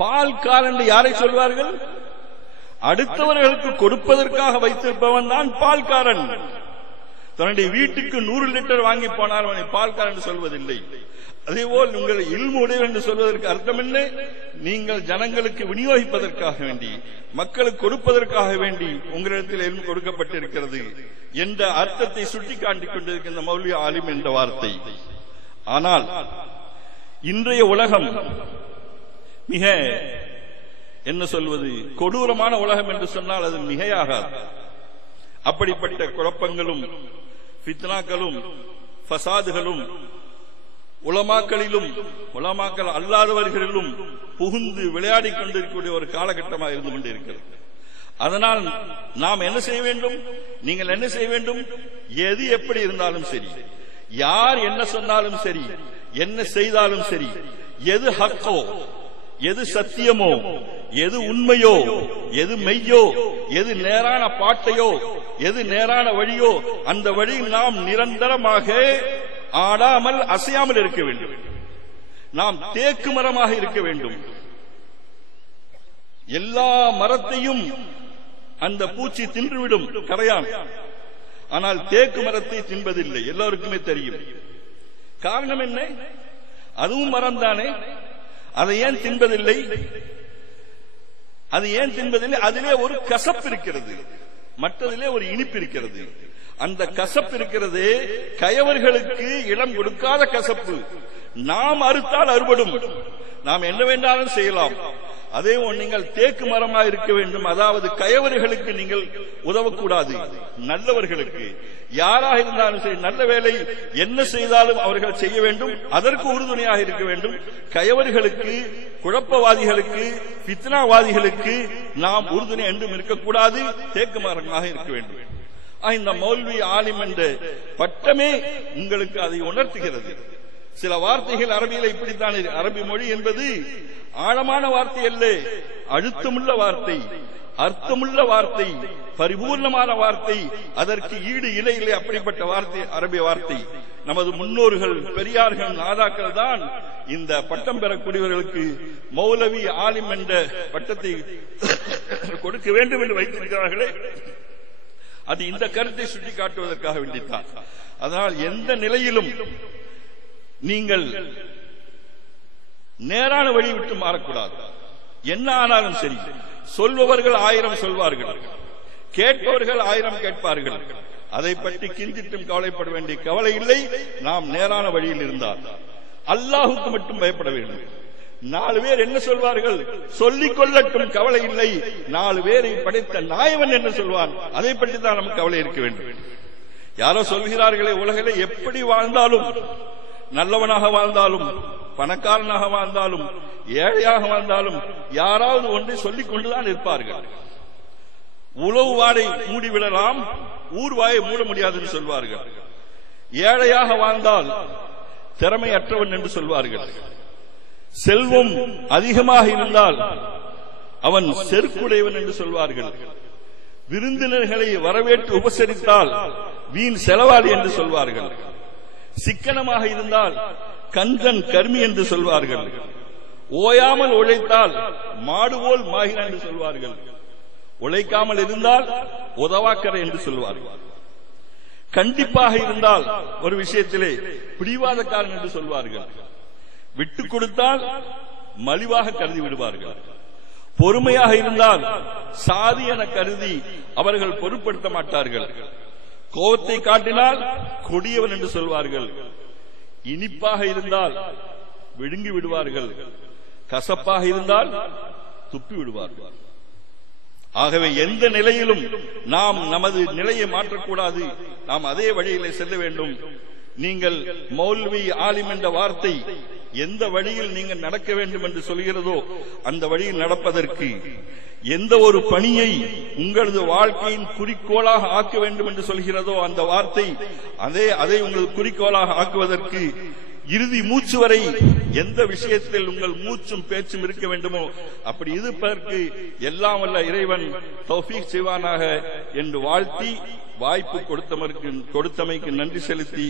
பால்காரன் யாரை சொல்வார்கள்? அடுத்தவர்களுக்கு கொடுப்பதற்காக வைத்திருப்பவன் தான் பால்காரன். தன்னுடைய வீட்டுக்கு 100 லிட்டர் வாங்கி போனால் அவனை பால்காரன் என்று சொல்வதில்லை. அதேபோல் உங்கள் இல்மு உடையவர் என்று சொல்வதற்கு அர்த்தம் என்ன? நீங்கள் ஜனங்களுக்கு விநியோகிப்பதற்காக வேண்டி, மக்களுக்கு கொடுப்பதற்காக வேண்டி உங்களிடத்தில் இல்மு கொடுக்கப்பட்டிருக்கிறது என்ற அர்த்தத்தை சுட்டிக்காட்டிக் கொண்டிருக்கின்ற மௌலவி ஆலிம் என்ற வார்த்தை. ஆனால் இன்றைய உலகம் மிக என்ன சொல்வது, கொடூரமான உலகம் என்று சொன்னால் அது மிகையாகாது. அப்படிப்பட்ட குழப்பங்களும் ஃபித்னாக்களும் ஃபசாதுகளும் உலமாக்களிலும் உலமாக்கள் அல்லாதவர்களிலும் புகுந்து விளையாடிக் கொண்டிருக்கக்கூடிய ஒரு காலகட்டமாக இருந்து கொண்டிருக்கிறது. அதனால் நாம் என்ன செய்ய வேண்டும்? நீங்கள் என்ன செய்ய வேண்டும்? எது எப்படி இருந்தாலும் சரி, யார் என்ன சொன்னாலும் சரி, என்ன செய்தாலும் சரி, எது ஹக்கோ, எது சத்தியமோ, எது உண்மையோ, எது மெய்யோ, எது நேரான பாட்டையோ, எது நேரான வழியோ, அந்த வழியில் நாம் நிரந்தரமாக ஆடாமல் அசையாமல் இருக்க வேண்டும். நாம் தேக்கு மரமாக இருக்க வேண்டும். எல்லா மரத்தையும் அந்த பூச்சி தின்றுவிடும், கரையான். ஆனால் தேக்கு மரத்தை தின்பதில்லை, எல்லோருக்குமே தெரியும். காரணம் என்ன? அதுவும் மரம் தானே, அதை ஏன் தின்பதில்லை? அது ஏன் தின்பதில்லை? அதிலே ஒரு கசப்பு இருக்கிறது, மற்றதிலே ஒரு இனிப்பு இருக்கிறது. அந்த கசப்பு இருக்கிறது கயவர்களுக்கு இடம் கொடுக்காத கசப்பு. நாம் அறுத்தால் அறுபடும், நாம் என்ன வேண்டாலும் செய்யலாம். அதே நீங்கள் தேக்கு மரமாக இருக்க வேண்டும். அதாவது கயவர்களுக்கு நீங்கள் உதவக்கூடாது, நல்லவர்களுக்கு யாராக இருந்தாலும் சரி, நல்ல வேலை என்ன செய்தாலும் அவர்கள் செய்ய வேண்டும், அதற்கு உறுதுணையாக இருக்க வேண்டும். கயவர்களுக்கு, குழப்பவாதிகளுக்கு, பித்னாவாதிகளுக்கு நாம் உறுதுணை என்றும் இருக்கக்கூடாது, தேக்கு மரமாக இருக்க வேண்டும். இந்த மௌல்வி ஆலிம் என்ற பட்டமே உங்களுக்கு அதை உணர்த்துகிறது. சில வார்த்தைகள் அரபியில இப்படித்தான். அரபி மொழி என்பது ஆழமான வார்த்தை அல்ல, அழுத்தமுள்ள வார்த்தை, அர்த்தமுள்ள வார்த்தை, பரிபூர்ணமான வார்த்தை. அதற்கு ஈடு இணை இல்லை, அப்படிப்பட்ட வார்த்தை அரபிய வார்த்தை. நமது முன்னோர்கள், பெரியார்கள், நாதாக்கள் தான் இந்த பட்டம் பெறக்கூடியவர்களுக்கு மௌலவி ஆலிம் என்ற பட்டத்தை கொடுக்க வேண்டும் என்று வைத்திருக்கிறார்களே, அது இந்த கருத்தை சுட்டிக்காட்டுவதற்காக வேண்டித்தான். அதனால் எந்த நிலையிலும் நீங்கள் நேரான வழி விட்டு மாறக்கூடாது. என்ன ஆனாலும் சரி, சொல்பவர்கள் 1000 சொல்வார்கள், கேட்பவர்கள் 1000 கேட்பார்கள். அதை பற்றி கிஞ்சிட்டும் கவலைப்பட வேண்டிய கவலை இல்லை. நாம் நேரான வழியில் இருந்தால் அல்லாஹுக்கு மட்டும் பயப்பட வேண்டும். 4 பேர் என்ன சொல்வார்கள், சொல்லிக் கொள்ளட்டும், கவலை இல்லை. 4 பேரை படைத்த நாயவன் என்ன சொல்வான், அதை பற்றி தான் நமக்கு கவலை இருக்க வேண்டும். யாரோ சொல்கிறார்களே, உலகிலே எப்படி வாழ்ந்தாலும், நல்லவனாக வாழ்ந்தாலும், பணக்காரனாக வாழ்ந்தாலும், ஏழையாக வாழ்ந்தாலும், யாராவது ஒன்றை சொல்லிக் கொண்டுதான் இருப்பார்கள். உளவு வாடை மூடிவிடலாம், ஊர் வாயை மூட முடியாது என்று சொல்வார்கள். ஏழையாக வாழ்ந்தால் திறமையற்றவன் என்று சொல்வார்கள். செல்வம் அதிகமாக இருந்தால் அவன் செருக்குடையவன் என்று சொல்வார்கள். விருந்தினர்களை வரவேற்று உபசரித்தால் வீண் செலவாளி என்று சொல்வார்கள். சிக்கனமாக இருந்தால் கஞ்சன் கர்மி என்று சொல்வார்கள். ஓயாமல் உழைத்தால் மாடுபோல் மாகினான் என்று சொல்வார்கள். உழைக்காமல் இருந்தால் உதவாக்கரை என்று சொல்வார்கள். கண்டிப்பாக இருந்தால் ஒரு விஷயத்திலே பிடிவாதக்காரன் என்று சொல்வார்கள். விட்டுக் கொடுத்தால் மலிவாக கருதி விடுவார்கள். பொறுமையாக இருந்தால் சாதி என கருதி அவர்கள் பொருட்படுத்த மாட்டார்கள். கோபத்தை காட்டினால் கொடியவன் என்று சொல்வார்கள். இனிப்பாக இருந்தால் விழுங்கி விடுவார்கள், கசப்பாக இருந்தால் துப்பி விடுவார்கள். ஆகவே எந்த நிலையிலும் நாம் நமது நிலையை மாற்றக்கூடாது, நாம் அதே வழியிலே செல்ல வேண்டும். நீங்கள் மௌல்வி ஆலிம் என்ற வார்த்தை எந்த வழியில் நீங்கள் நடக்க வேண்டும் என்று சொல்கிறதோ அந்த வழியில் நடப்பதற்கு, எந்த ஒரு பணியை உங்களது வாழ்க்கையின் குறிக்கோளாக ஆக்க வேண்டும் என்று சொல்கிறதோ அந்த வார்த்தை அதை உங்களது குறிக்கோளாக ஆக்குவதற்கு, இறுதி மூச்சு வரை எந்த விஷயத்தில் உங்கள் மூச்சும் பேச்சும் இருக்க வேண்டுமோ அப்படி இருப்பதற்கு எல்லாம் வல்ல இறைவன் தௌஃபீக் செய்வானாக என்று வாழ்த்தி, வாய்ப்பு கொடுத்தமைக்கு நன்றி செலுத்தி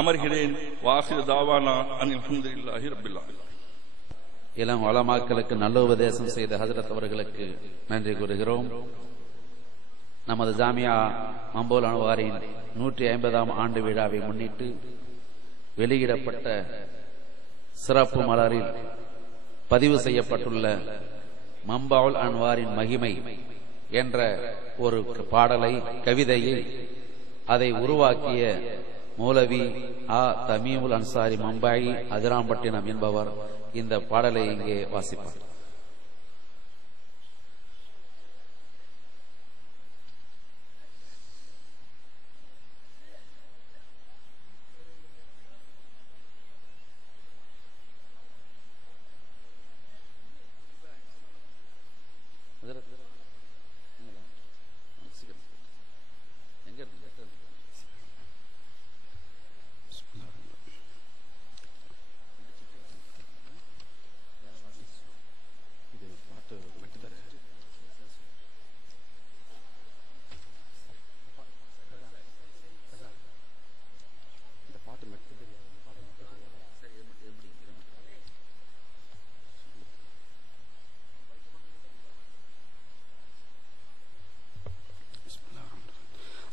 அமர்கிறேன். வாஹிர் தாவானா அனில் அல்ஹம்துலில்லாஹி ரப்பில் ஆலமீன். இளம் வளமாக்களுக்கு நல்ல உபதேசம் செய்த ஹஜ்ரத் அவர்களுக்கு நன்றி கூறுகிறோம். நமது ஜாமியா மம்பௌல் அன்வாரின் 150ஆம் ஆண்டு விழாவை முன்னிட்டு வெளியிடப்பட்ட சிறப்பு மலரில் பதிவு செய்யப்பட்டுள்ள மம்பௌல் அன்வாரின் மகிமை என்ற ஒரு பாடலை, கவிதையை அதை உருவாக்கிய மௌலவி தமீமுல் அன்சாரி மம்பாயி அதிராம்பட்டினம் என்பவர் இந்த பாடலை இங்கே வாசிப்பார்.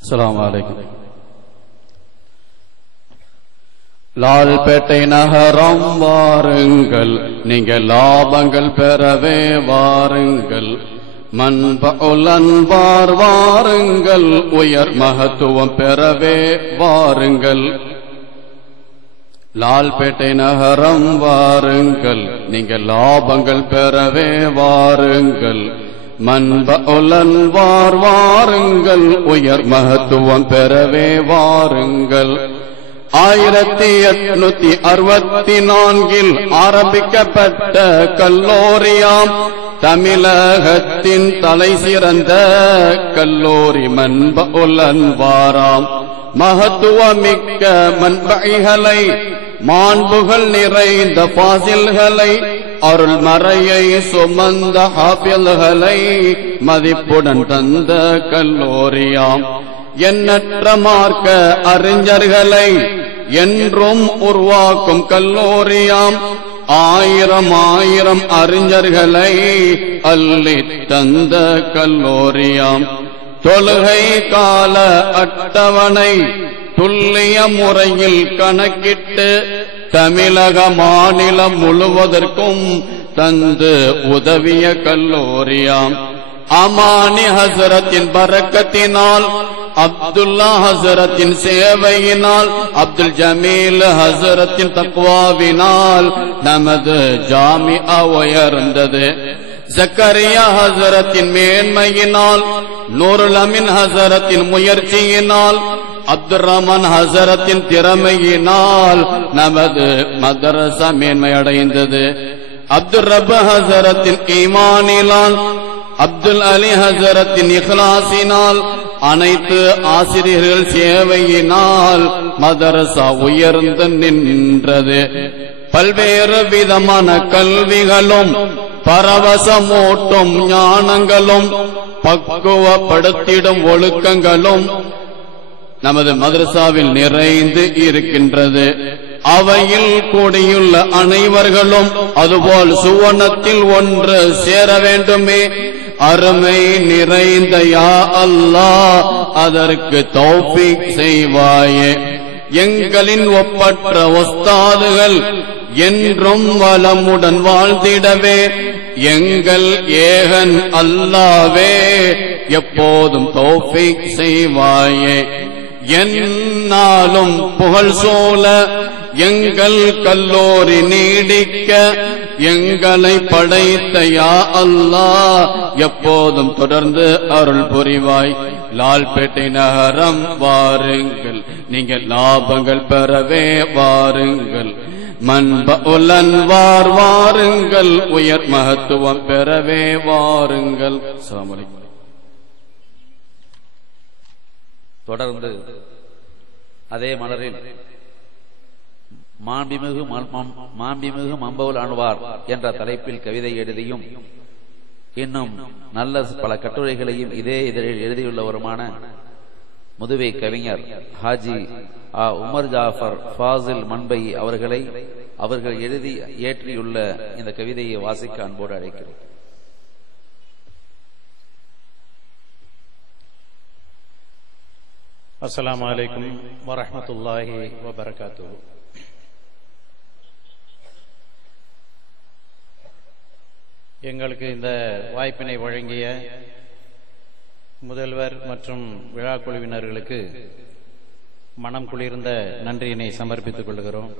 அஸ்ஸலாமு அலைக்கும். லால்பேட்டை நகரம் வாருங்கள், நீங்கள் லாபங்கள் பெறவே வாருங்கள். மன்பஉல் அன்வார் வாருங்கள், உயர் மகத்துவம் பெறவே வாருங்கள். லால்பேட்டை நகரம் வாருங்கள், நீங்கள் லாபங்கள் பெறவே வாருங்கள். மன்பஉல் அன்வார் வாருங்கள், உயர் மகத்துவம் பெறவே வாருங்கள். 1864 ஆரம்பிக்கப்பட்ட கல்லூரியாம் தமிழகத்தின் தலை சிறந்த கல்லூரி மன்பஉல் அன்வாராம். மகத்துவமிக்க மன்பைகளை, மாண்புகள் நிறைந்த பாசில்களை, அருள் மறையை சுமந்த ஹாஃபில்களை மதிப்புடன் தந்த கல்லூரியாம். எண்ணற்ற மார்க்க அறிஞர்களை என்றும் உருவாக்கும் கல்லூரியாம். 1000 அறிஞர்களை அள்ளி தந்த கல்லூரியாம். தொழுகை கால அட்டவணை துல்லிய முறையில் கணக்கிட்டு தமிழக மாநிலம் முழுவதற்கும் தந்து உதவிய கல்லூரியாம். அமானி ஹசரத்தின் பரக்கத்தினால், அப்துல்லா ஹசரத்தின் சேவையினால், அப்துல் ஜமீல் ஹசரத்தின் தக்வாவினால் நமது ஜாமிஆ உயர்ந்தது. ஜக்கரியா ஹசரத்தின் மேன்மையினால், நூருல் அமீன் ஹசரத்தின் முயற்சியினால், அப்துல் ரஹ்மான் ஹசரத்தின் திறமையினால் நமது மதரசா மேன்மை அடைந்தது. அப்துல் ரப் ஹசரத்தின் ஈமானினால், அப்துல் அலி ஹசரத்தின் இஹ்லாசினால், அனைத்து ஆசிரியர்கள் சேவையினால் மதரசா உயர்ந்து நின்றது. பல்வேறு விதமான கல்விகளும், பரவசமூட்டும் ஞானங்களும், பக்குவப்படுத்திடும் ஒழுக்கங்களும் நமது மதரசாவில் நிறைந்து இருக்கின்றது. அவையில் கூடியுள்ள அனைவர்களும் அதுபோல் சுவனத்தில் ஒன்று சேர வேண்டுமே. அருமை நிறைந்த யா அல்லாஹ், அதற்கு தௌஃபீக் செய்வாயே. எங்களின் ஒப்பற்ற உஸ்தாதுகள் என்றும் வளமுடன் வாழ்ந்திடவே எங்கள் ஏகன் அல்லாவே எப்போதும் தௌஃபீக் செய்வாயே. என்னாலும் புகழ் சூழ எங்கள் கல்லூரி நீடிக்க எங்களை படைத்த யா அல்லாஹ் எப்போதும் தொடர்ந்து அருள் புரிவாய். லால்பேட்டை நகரம் வாருங்கள், நீங்கள் லாபங்கள் பெறவே வாருங்கள். மன்பஉல் அன்வார் வாருங்கள், உயர் மகத்துவம் பெறவே வாருங்கள். அஸ்ஸலாமு அலைக்கும். தொடர்ந்து அதே மலரில் மாண்புமிகு மம்பௌல் அன்வார் என்ற தலைப்பில் கவிதை எழுதியும் இன்னும் நல்ல பல கட்டுரைகளையும் இதே இதழில் எழுதியுள்ளவருமான முதுவை கவிஞர் ஹாஜி உமர் ஜாஃபர் ஃபாசில் மன்பை அவர்கள் எழுதி இயற்றியுள்ள இந்த கவிதையை வாசிக்க அன்போடு அழைக்கிறேன். அஸ்ஸலாமு அலைக்கும் வரஹ்மத்துல்லாஹி வபரகாத்துஹு. எங்களுக்கு இந்த வாய்ப்பினை வழங்கிய முதல்வர் மற்றும் விழா குழுவினர்களுக்கு மனம் குளிர்ந்த நன்றியினை சமர்ப்பித்துக் கொள்கிறோம்.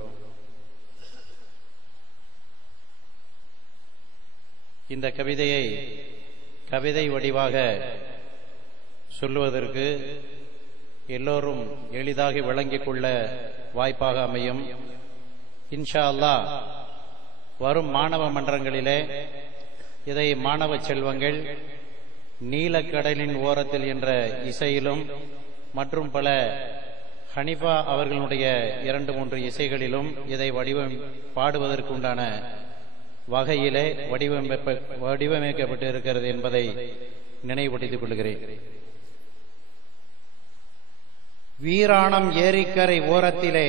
இந்த கவிதையை கவிதை வடிவாக சொல்லுவதற்கு எல்லோரும் எளிதாக விளங்கிக் கொள்ள வாய்ப்பாக அமையும். இன்ஷா அல்லாஹ் வரும் மாணவ மன்றங்களிலே இதை மாணவ செல்வங்கள் நீலக்கடலின் ஓரத்தில் என்ற இசையிலும் மற்றும் பல ஹனிஃபா அவர்களுடைய 2-3 இசைகளிலும் இதை பாடுவதற்குண்டான வகையிலே வடிவமைக்கப்பட்டு இருக்கிறது என்பதை நினைவுபடுத்திக் கொள்கிறேன். வீராணம் ஏரிக்கரை ஓரத்திலே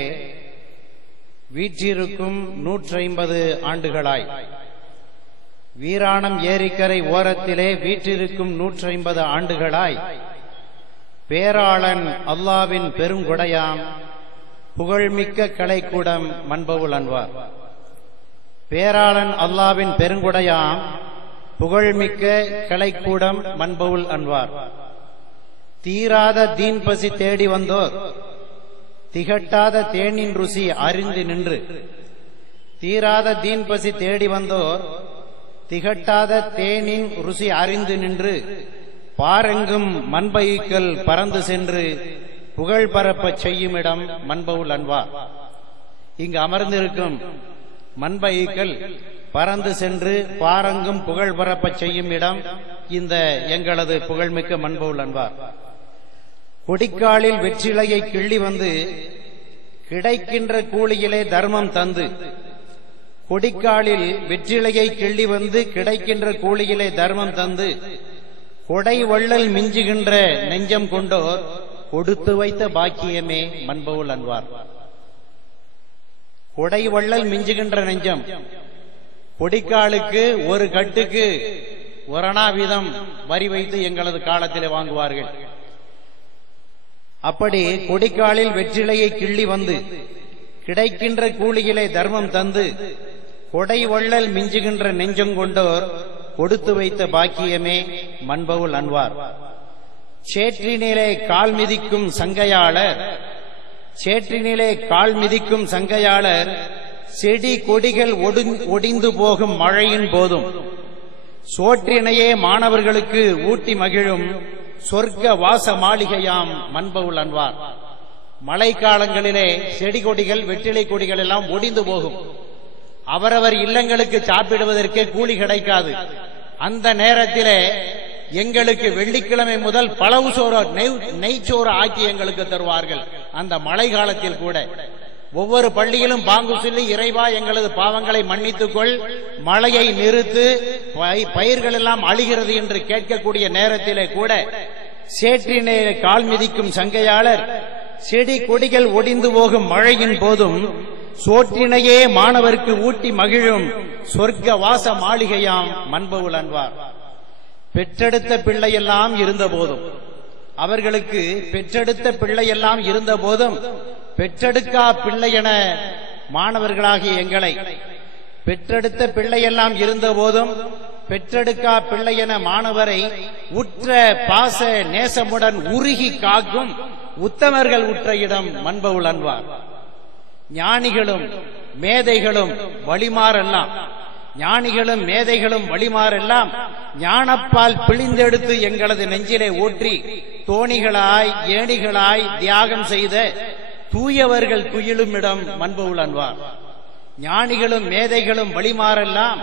வீற்றிருக்கும் 150 ஆண்டுகளாய். வீராணம் ஏரிக்கரை ஓரத்திலே வீற்றிருக்கும் 150 ஆண்டுகளாய் பேராளன் அல்லாவின் பெருங்கொடையாம் புகழ்மிக்க கலைக்கூடம் மன்பவுல் அன்வார். பேராளன் அல்லாவின் பெருங்கொடையாம் புகழ்மிக்க கலைக்கூடம் மன்பவுல் அன்வார். தீராத தீன் பசி தேடி வந்தோர் திகட்டாத தேனின் ருசி அறிந்து நின்று. தீராத தீன் பசி தேடி வந்தோர் திகட்டாத தேனின் ருசி அறிந்து நின்று பாரெங்கும் மண்பயிக்கல் பறந்து சென்று புகழ் பரப்பச் செய்யுமிடம் மன்பவுல் அன்வார். இங்கு அமர்ந்திருக்கும் மண்பயிக்கல் பறந்து சென்று பாரெங்கும் புகழ் பரப்பச் செய்யும் இடம் இந்த எங்களது புகழ்மிக்க மன்பவுல் அன்வார். கொடிக்காலில் வெற்றிலையை கிள்ளி வந்து கிடைக்கின்ற கூலியிலே தர்மம் தந்து. கொடிக்காலில் வெற்றிலையை கிள்ளி வந்து கிடைக்கின்ற கூலியிலே தர்மம் தந்து கொடை வள்ளல் மிஞ்சுகின்ற நெஞ்சம் கொண்டோர் கொடுத்து வைத்த பாக்கியமே மன்பவுல் அன்வார். கொடை வள்ளல் மிஞ்சுகின்ற நெஞ்சம். கொடிக்காலுக்கு ஒரு கட்டுக்கு 1 அணா வீதம் வரி வைத்து எங்களது காலத்திலே வாங்குவார்கள். அப்படி கொடிக்காலில் வெற்றிலையை கிள்ளி வந்து கிடைக்கின்ற கூலியிலே தர்மம் தந்து கொடை வள்ளல் மிஞ்சுகின்ற நெஞ்சம் கொண்டோர் கொடுத்து வைத்த பாக்கியமே மன்பவுல் அன்வார். சேற்றினிலே கால் மிதிக்கும் சங்கையாளர். சேற்றினிலே கால் மிதிக்கும் சங்கையாளர் செடி கொடிகள் ஒடிந்து போகும் மழையின் போதும் சோற்றினையே மாணவர்களுக்கு ஊட்டி மகிழும் சொர்க்க வாச மாளிகையாம் மன்பவுல் அன்வார். மழை காலங்களிலே செடி கொடிகள் வெற்றிலை கொடிகள் எல்லாம் ஒடிந்து போகும். அவரவர் இல்லங்களுக்கு சாப்பிடுவதற்கே கூலி கிடைக்காது. அந்த நேரத்திலே எங்களுக்கு வெள்ளிக்கிழமை முதல் பலவு சோறு நெய்ச்சோறு ஆக்கி எங்களுக்கு தருவார்கள். அந்த மழை காலத்தில் கூட ஒவ்வொரு பள்ளியிலும் பாங்கு சொல்லி இறைவா எங்களது பாவங்களை மன்னித்துக்கொள், மழையை நிறுத்து, பயிர்கள் எல்லாம் அழிகிறது என்று கேட்கக்கூடிய நேரத்திலே கூட சேற்றினே கால் மிதிக்கும் சங்கையாளர் செடி கொடிகள் ஒடிந்து போகும் மழையின் போதும் சோற்றினையே மாணவருக்கு ஊட்டி மகிழும் சொர்க்க வாச மாளிகையாம் மன்பவுல் அன்வார். பெற்றெடுத்த பிள்ளையெல்லாம் இருந்த போதும் அவர்களுக்கு பெற்றெடுத்த பிள்ளையெல்லாம் இருந்த போதும் பெற்றெடுக்கா பிள்ளை என மாணவர்களாகிய எங்களை பெற்றெடுத்த பிள்ளையெல்லாம் இருந்த போதும் பெற்றெடுக்கா பிள்ளை என மாணவரை உற்ற பாச நேசமுடன் உருகி காக்கும் உத்தமர்கள் உற்ற இடம் மன்பவுல் அன்வார். ஞானிகளும் மேதைகளும் வழிமாறெல்லாம் ஞானிகளும் மேதைகளும் வழிமாறெல்லாம் ஞானப்பால் பிழிந்தெடுத்து எங்களது நெஞ்சிலே ஊற்றி தோணிகளாய் ஏணிகளாய் தியாகம் செய்த தூயவர்கள் துயிலும் இடம் மன்பவுல் அன்வார். ஞானிகளும் மேதைகளும் வழிமாறெல்லாம்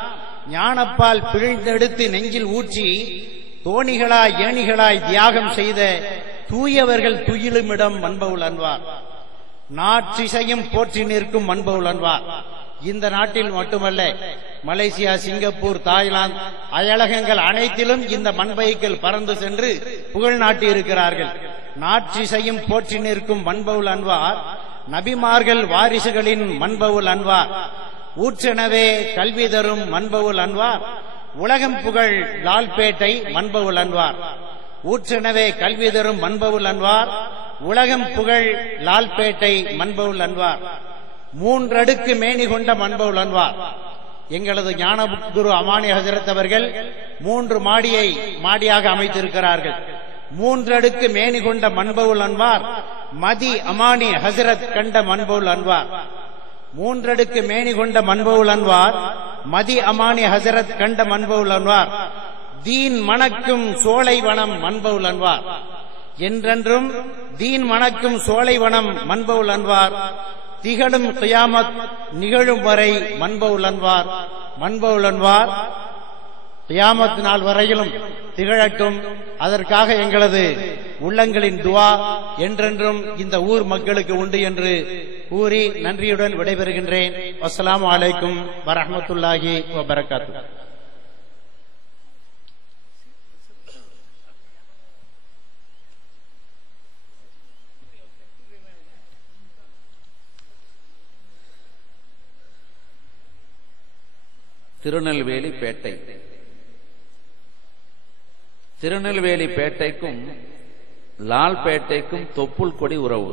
ஞானப்பால் பிழிந்தெடுத்து நெஞ்சில் ஊற்றி தோணிகளாய் ஏணிகளாய் தியாகம் செய்த தூயவர்கள் துயிலும் இடம் மன்பவுல் அன்வார். நாற்றிசையும் போற்றி நிற்கும் மன்பவுல் அன்வார். இந்த நாட்டில் மட்டுமல்ல, மலேசியா, சிங்கப்பூர், தாய்லாந்து அயலகங்கள் அனைத்திலும் இந்த மண்பைகள் பறந்து சென்று புகழ் நாட்டி இருக்கிறார்கள். நாற்றிசையும் போற்றி நிற்கும் மன்பவுல் அன்வார் நபிமார்கள் வாரிசுகளின் மன்பவுல் அன்வார். ஊற்றெனவே கல்வி தரும் மன்பவுல் அன்வார். உலகம் புகழ் லால்பேட்டை மன்பவுல் அன்வார். ஊற்றெனவே கல்வி தரும் மன்பவுல் அன்வார். உலகம் புகழ் லால்பேட்டை மன்பவுல் அன்வார் 3 அடுக்கு மேனி கொண்ட மன்பவுல் அன்வார். எங்களது ஞானகுரு அமானி ஹசரத் அவர்கள் 3 மாடியாக அமைத்திருக்கிறார்கள். 3 அடுக்கு மேனி கொண்ட மன்பவுல் அன்வார் மதி அமானி ஹசரத் கண்ட மன்பவுல் அன்வார். 3 அடுக்கு மேனி கொண்ட மன்பவுல் அன்வார் மதி அமானி ஹசரத் கண்ட மன்பவுல் அன்வார். தீன் மணக்கும் சோலைவனம் மன்பவுல் அன்வார். என்றென்றும் தீன் மணக்கும் சோலைவனம் மன்பவுல் அன்வார். திகழும் கியாமத் நிகழும் வரை மன்பவுல் அன்வார். மன்பவுல் அன்வார் கியாமத் நாள் வரையிலும் திகழட்டும். அதற்காக எங்களது உள்ளங்களின் துவா என்றென்றும் இந்த ஊர் மக்களுக்கு உண்டு என்று கூறி நன்றியுடன் விடைபெறுகின்றேன். அஸ்ஸலாமு அலைக்கும் வரஹ்மத்துல்லாஹி வபரகாத்துஹு. திருநெல்வேலி பேட்டை. திருநெல்வேலி பேட்டைக்கும் லால்பேட்டைக்கும் தொப்புள் கொடி உறவு.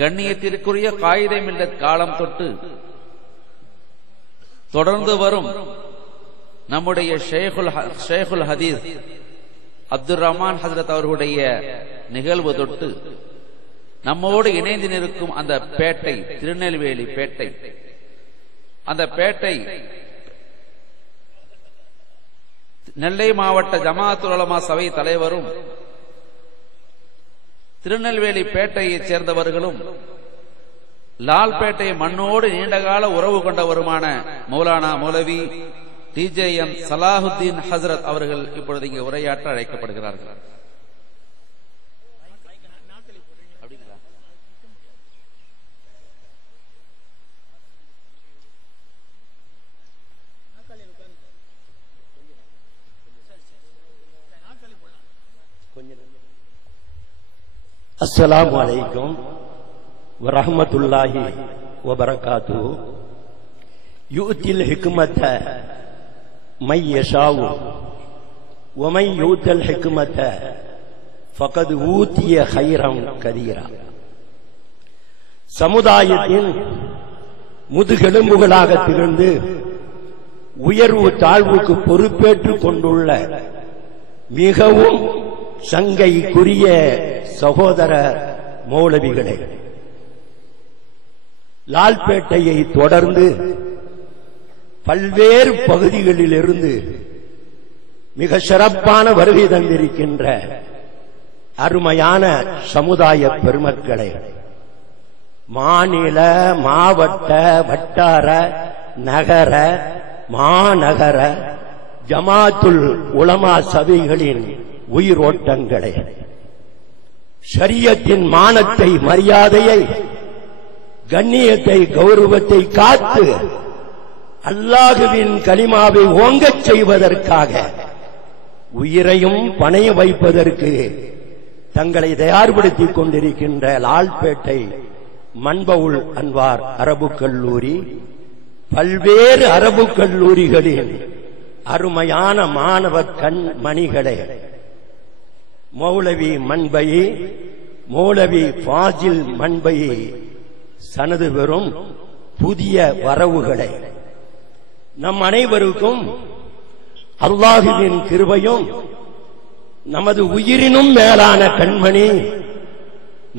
கண்ணியத்திற்குரிய காயிதே மில்லத் காலம் தொட்டு தொடர்ந்து வரும் நம்முடைய ஷேகுல் ஹதீஸ் அப்துல் ரஹ்மான் ஹஜ்ரத் அவர்களுடைய நிகழ்வு தொட்டு நம்மோடு இணைந்து நிற்கும் அந்த பேட்டை திருநெல்வேலி பேட்டை. அந்த பேட்டை நெல்லை மாவட்ட ஜமாஅத்துல் உலமா சபை தலைவரும் திருநெல்வேலி பேட்டையைச் சேர்ந்தவர்களும் லால்பேட்டை மண்ணோடு நீண்டகால உறவு கொண்டவருமான மௌலானா மௌலவி டிஜேஎம் சலாஹுத்தீன் ஹசரத் அவர்கள் இப்பொழுது இங்கே உரையாற்ற அழைக்கப்படுகிறார்கள். அஸ்ஸலாமு அலைக்கும் வரஹ்மத்துல்லாஹி வபரகாத்துஹு. யுத்தில் ஹிக்மத மை யஷாஉ வமை யூத்தல் ஹிக்மத ஃபகத் ஊதிய கைரம் கதீரா. சமுதாயத்தின் முதுகெலும்புகளாக திகழ்ந்து உயர்வு தாழ்வுக்கு பொறுப்பேற்றுக் கொண்டுள்ள மிகவும் சங்கைக்குரிய சகோதர மௌலவிகளே, லால்பேட்டையை தொடர்ந்து பல்வேறு பகுதிகளிலிருந்து மிக சிறப்பான வருகை தந்திருக்கின்ற அருமையான சமுதாய பெருமக்களே, மாநில மாவட்ட வட்டார நகர மாநகர ஜமாத்துல் உலமா சபைகளின் உயிரோட்டங்களே, ஷரியத்தின் மானத்தை மரியாதையை கண்ணியத்தை கௌரவத்தை காத்து அல்லாஹுவின் கலிமாவை ஓங்கச் செய்வதற்காக உயிரையும் பணைய வைப்பதற்கு தங்களை தயார்படுத்திக் கொண்டிருக்கின்ற லால்பேட்டை மன்பவுல் அன்வார் அரபு கல்லூரி, பல்வேறு அரபு கல்லூரிகளின் அருமையான மாணவ கண்மணிகளே, மௌலவி மன்பயி மௌலவி ஃபாசில் மன்பயி சனது பெறும் புதிய வரவுகளை, நம் அனைவருக்கும் அல்லாஹுவின் கிருபையும் நமது உயிரினும் மேலான கண்மணி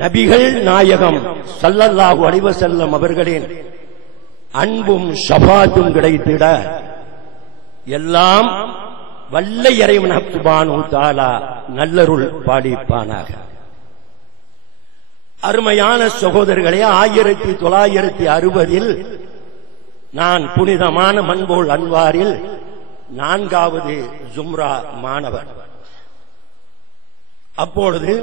நபிகள் நாயகம் ஸல்லல்லாஹு அலைஹி வஸல்லம் அவர்களின் அன்பும் ஷஃபாத்தும் கிடைத்திட எல்லாம் வல்ல இறைவன் சுப்ஹானஹு தஆலா நல்லருள் பாலிப்பானாக. அருமையான சகோதரர்களே, 1960 நான் புனிதமான மன்பவுல் அன்வாரில் 4வது ஜும்ரா மாணவர். அப்பொழுது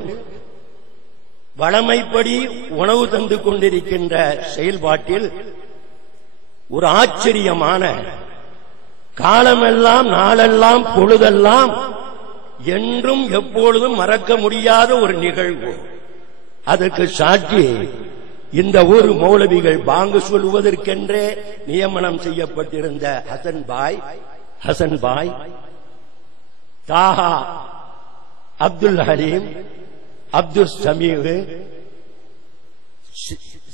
வழமைப்படி உணவு தந்து கொண்டிருக்கின்ற செயல்பாட்டில் ஒரு ஆச்சரியமான காலமெல்லாம் நாளெல்லாம் பொழுதெல்லாம் என்றும் எப்பொழுதும் மறக்க முடியாத ஒரு நிகழ்வு. அதற்கு சாட்சி இந்த ஊர் மௌலவிகள் பாங்கு சொல்வதற்கென்றே நியமனம் செய்யப்பட்டிருந்த ஹசன் பாய், தாஹா, அப்துல் ஹலீம், அப்துல் சமீர்,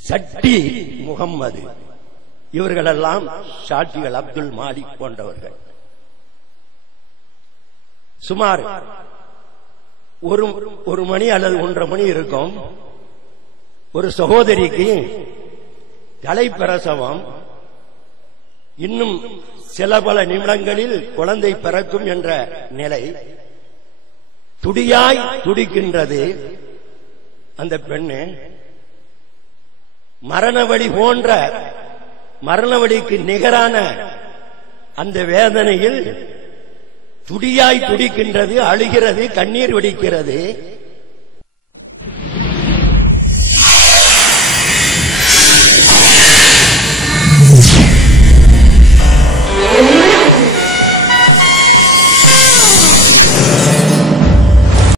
சட்டி முகம்மது, இவர்களெல்லாம் சாட்சிகள். அப்துல் மாலிக் போன்றவர்கள். சுமார் ஒரு மணி அல்லது 1:30 மணி இருக்கும். ஒரு சகோதரிக்கு தலைப்பிரசவம், இன்னும் சில பல நிமிடங்களில் குழந்தை பிறக்கும் என்ற நிலை. துடியாய் துடிக்கின்றது அந்த பெண்ணு. மரணவழி போன்ற, மரணவழிக்கு நிகரான அந்த வேதனையில் துடியாய் துடிக்கின்றது, அழுகிறது, கண்ணீர் வடிக்கிறது.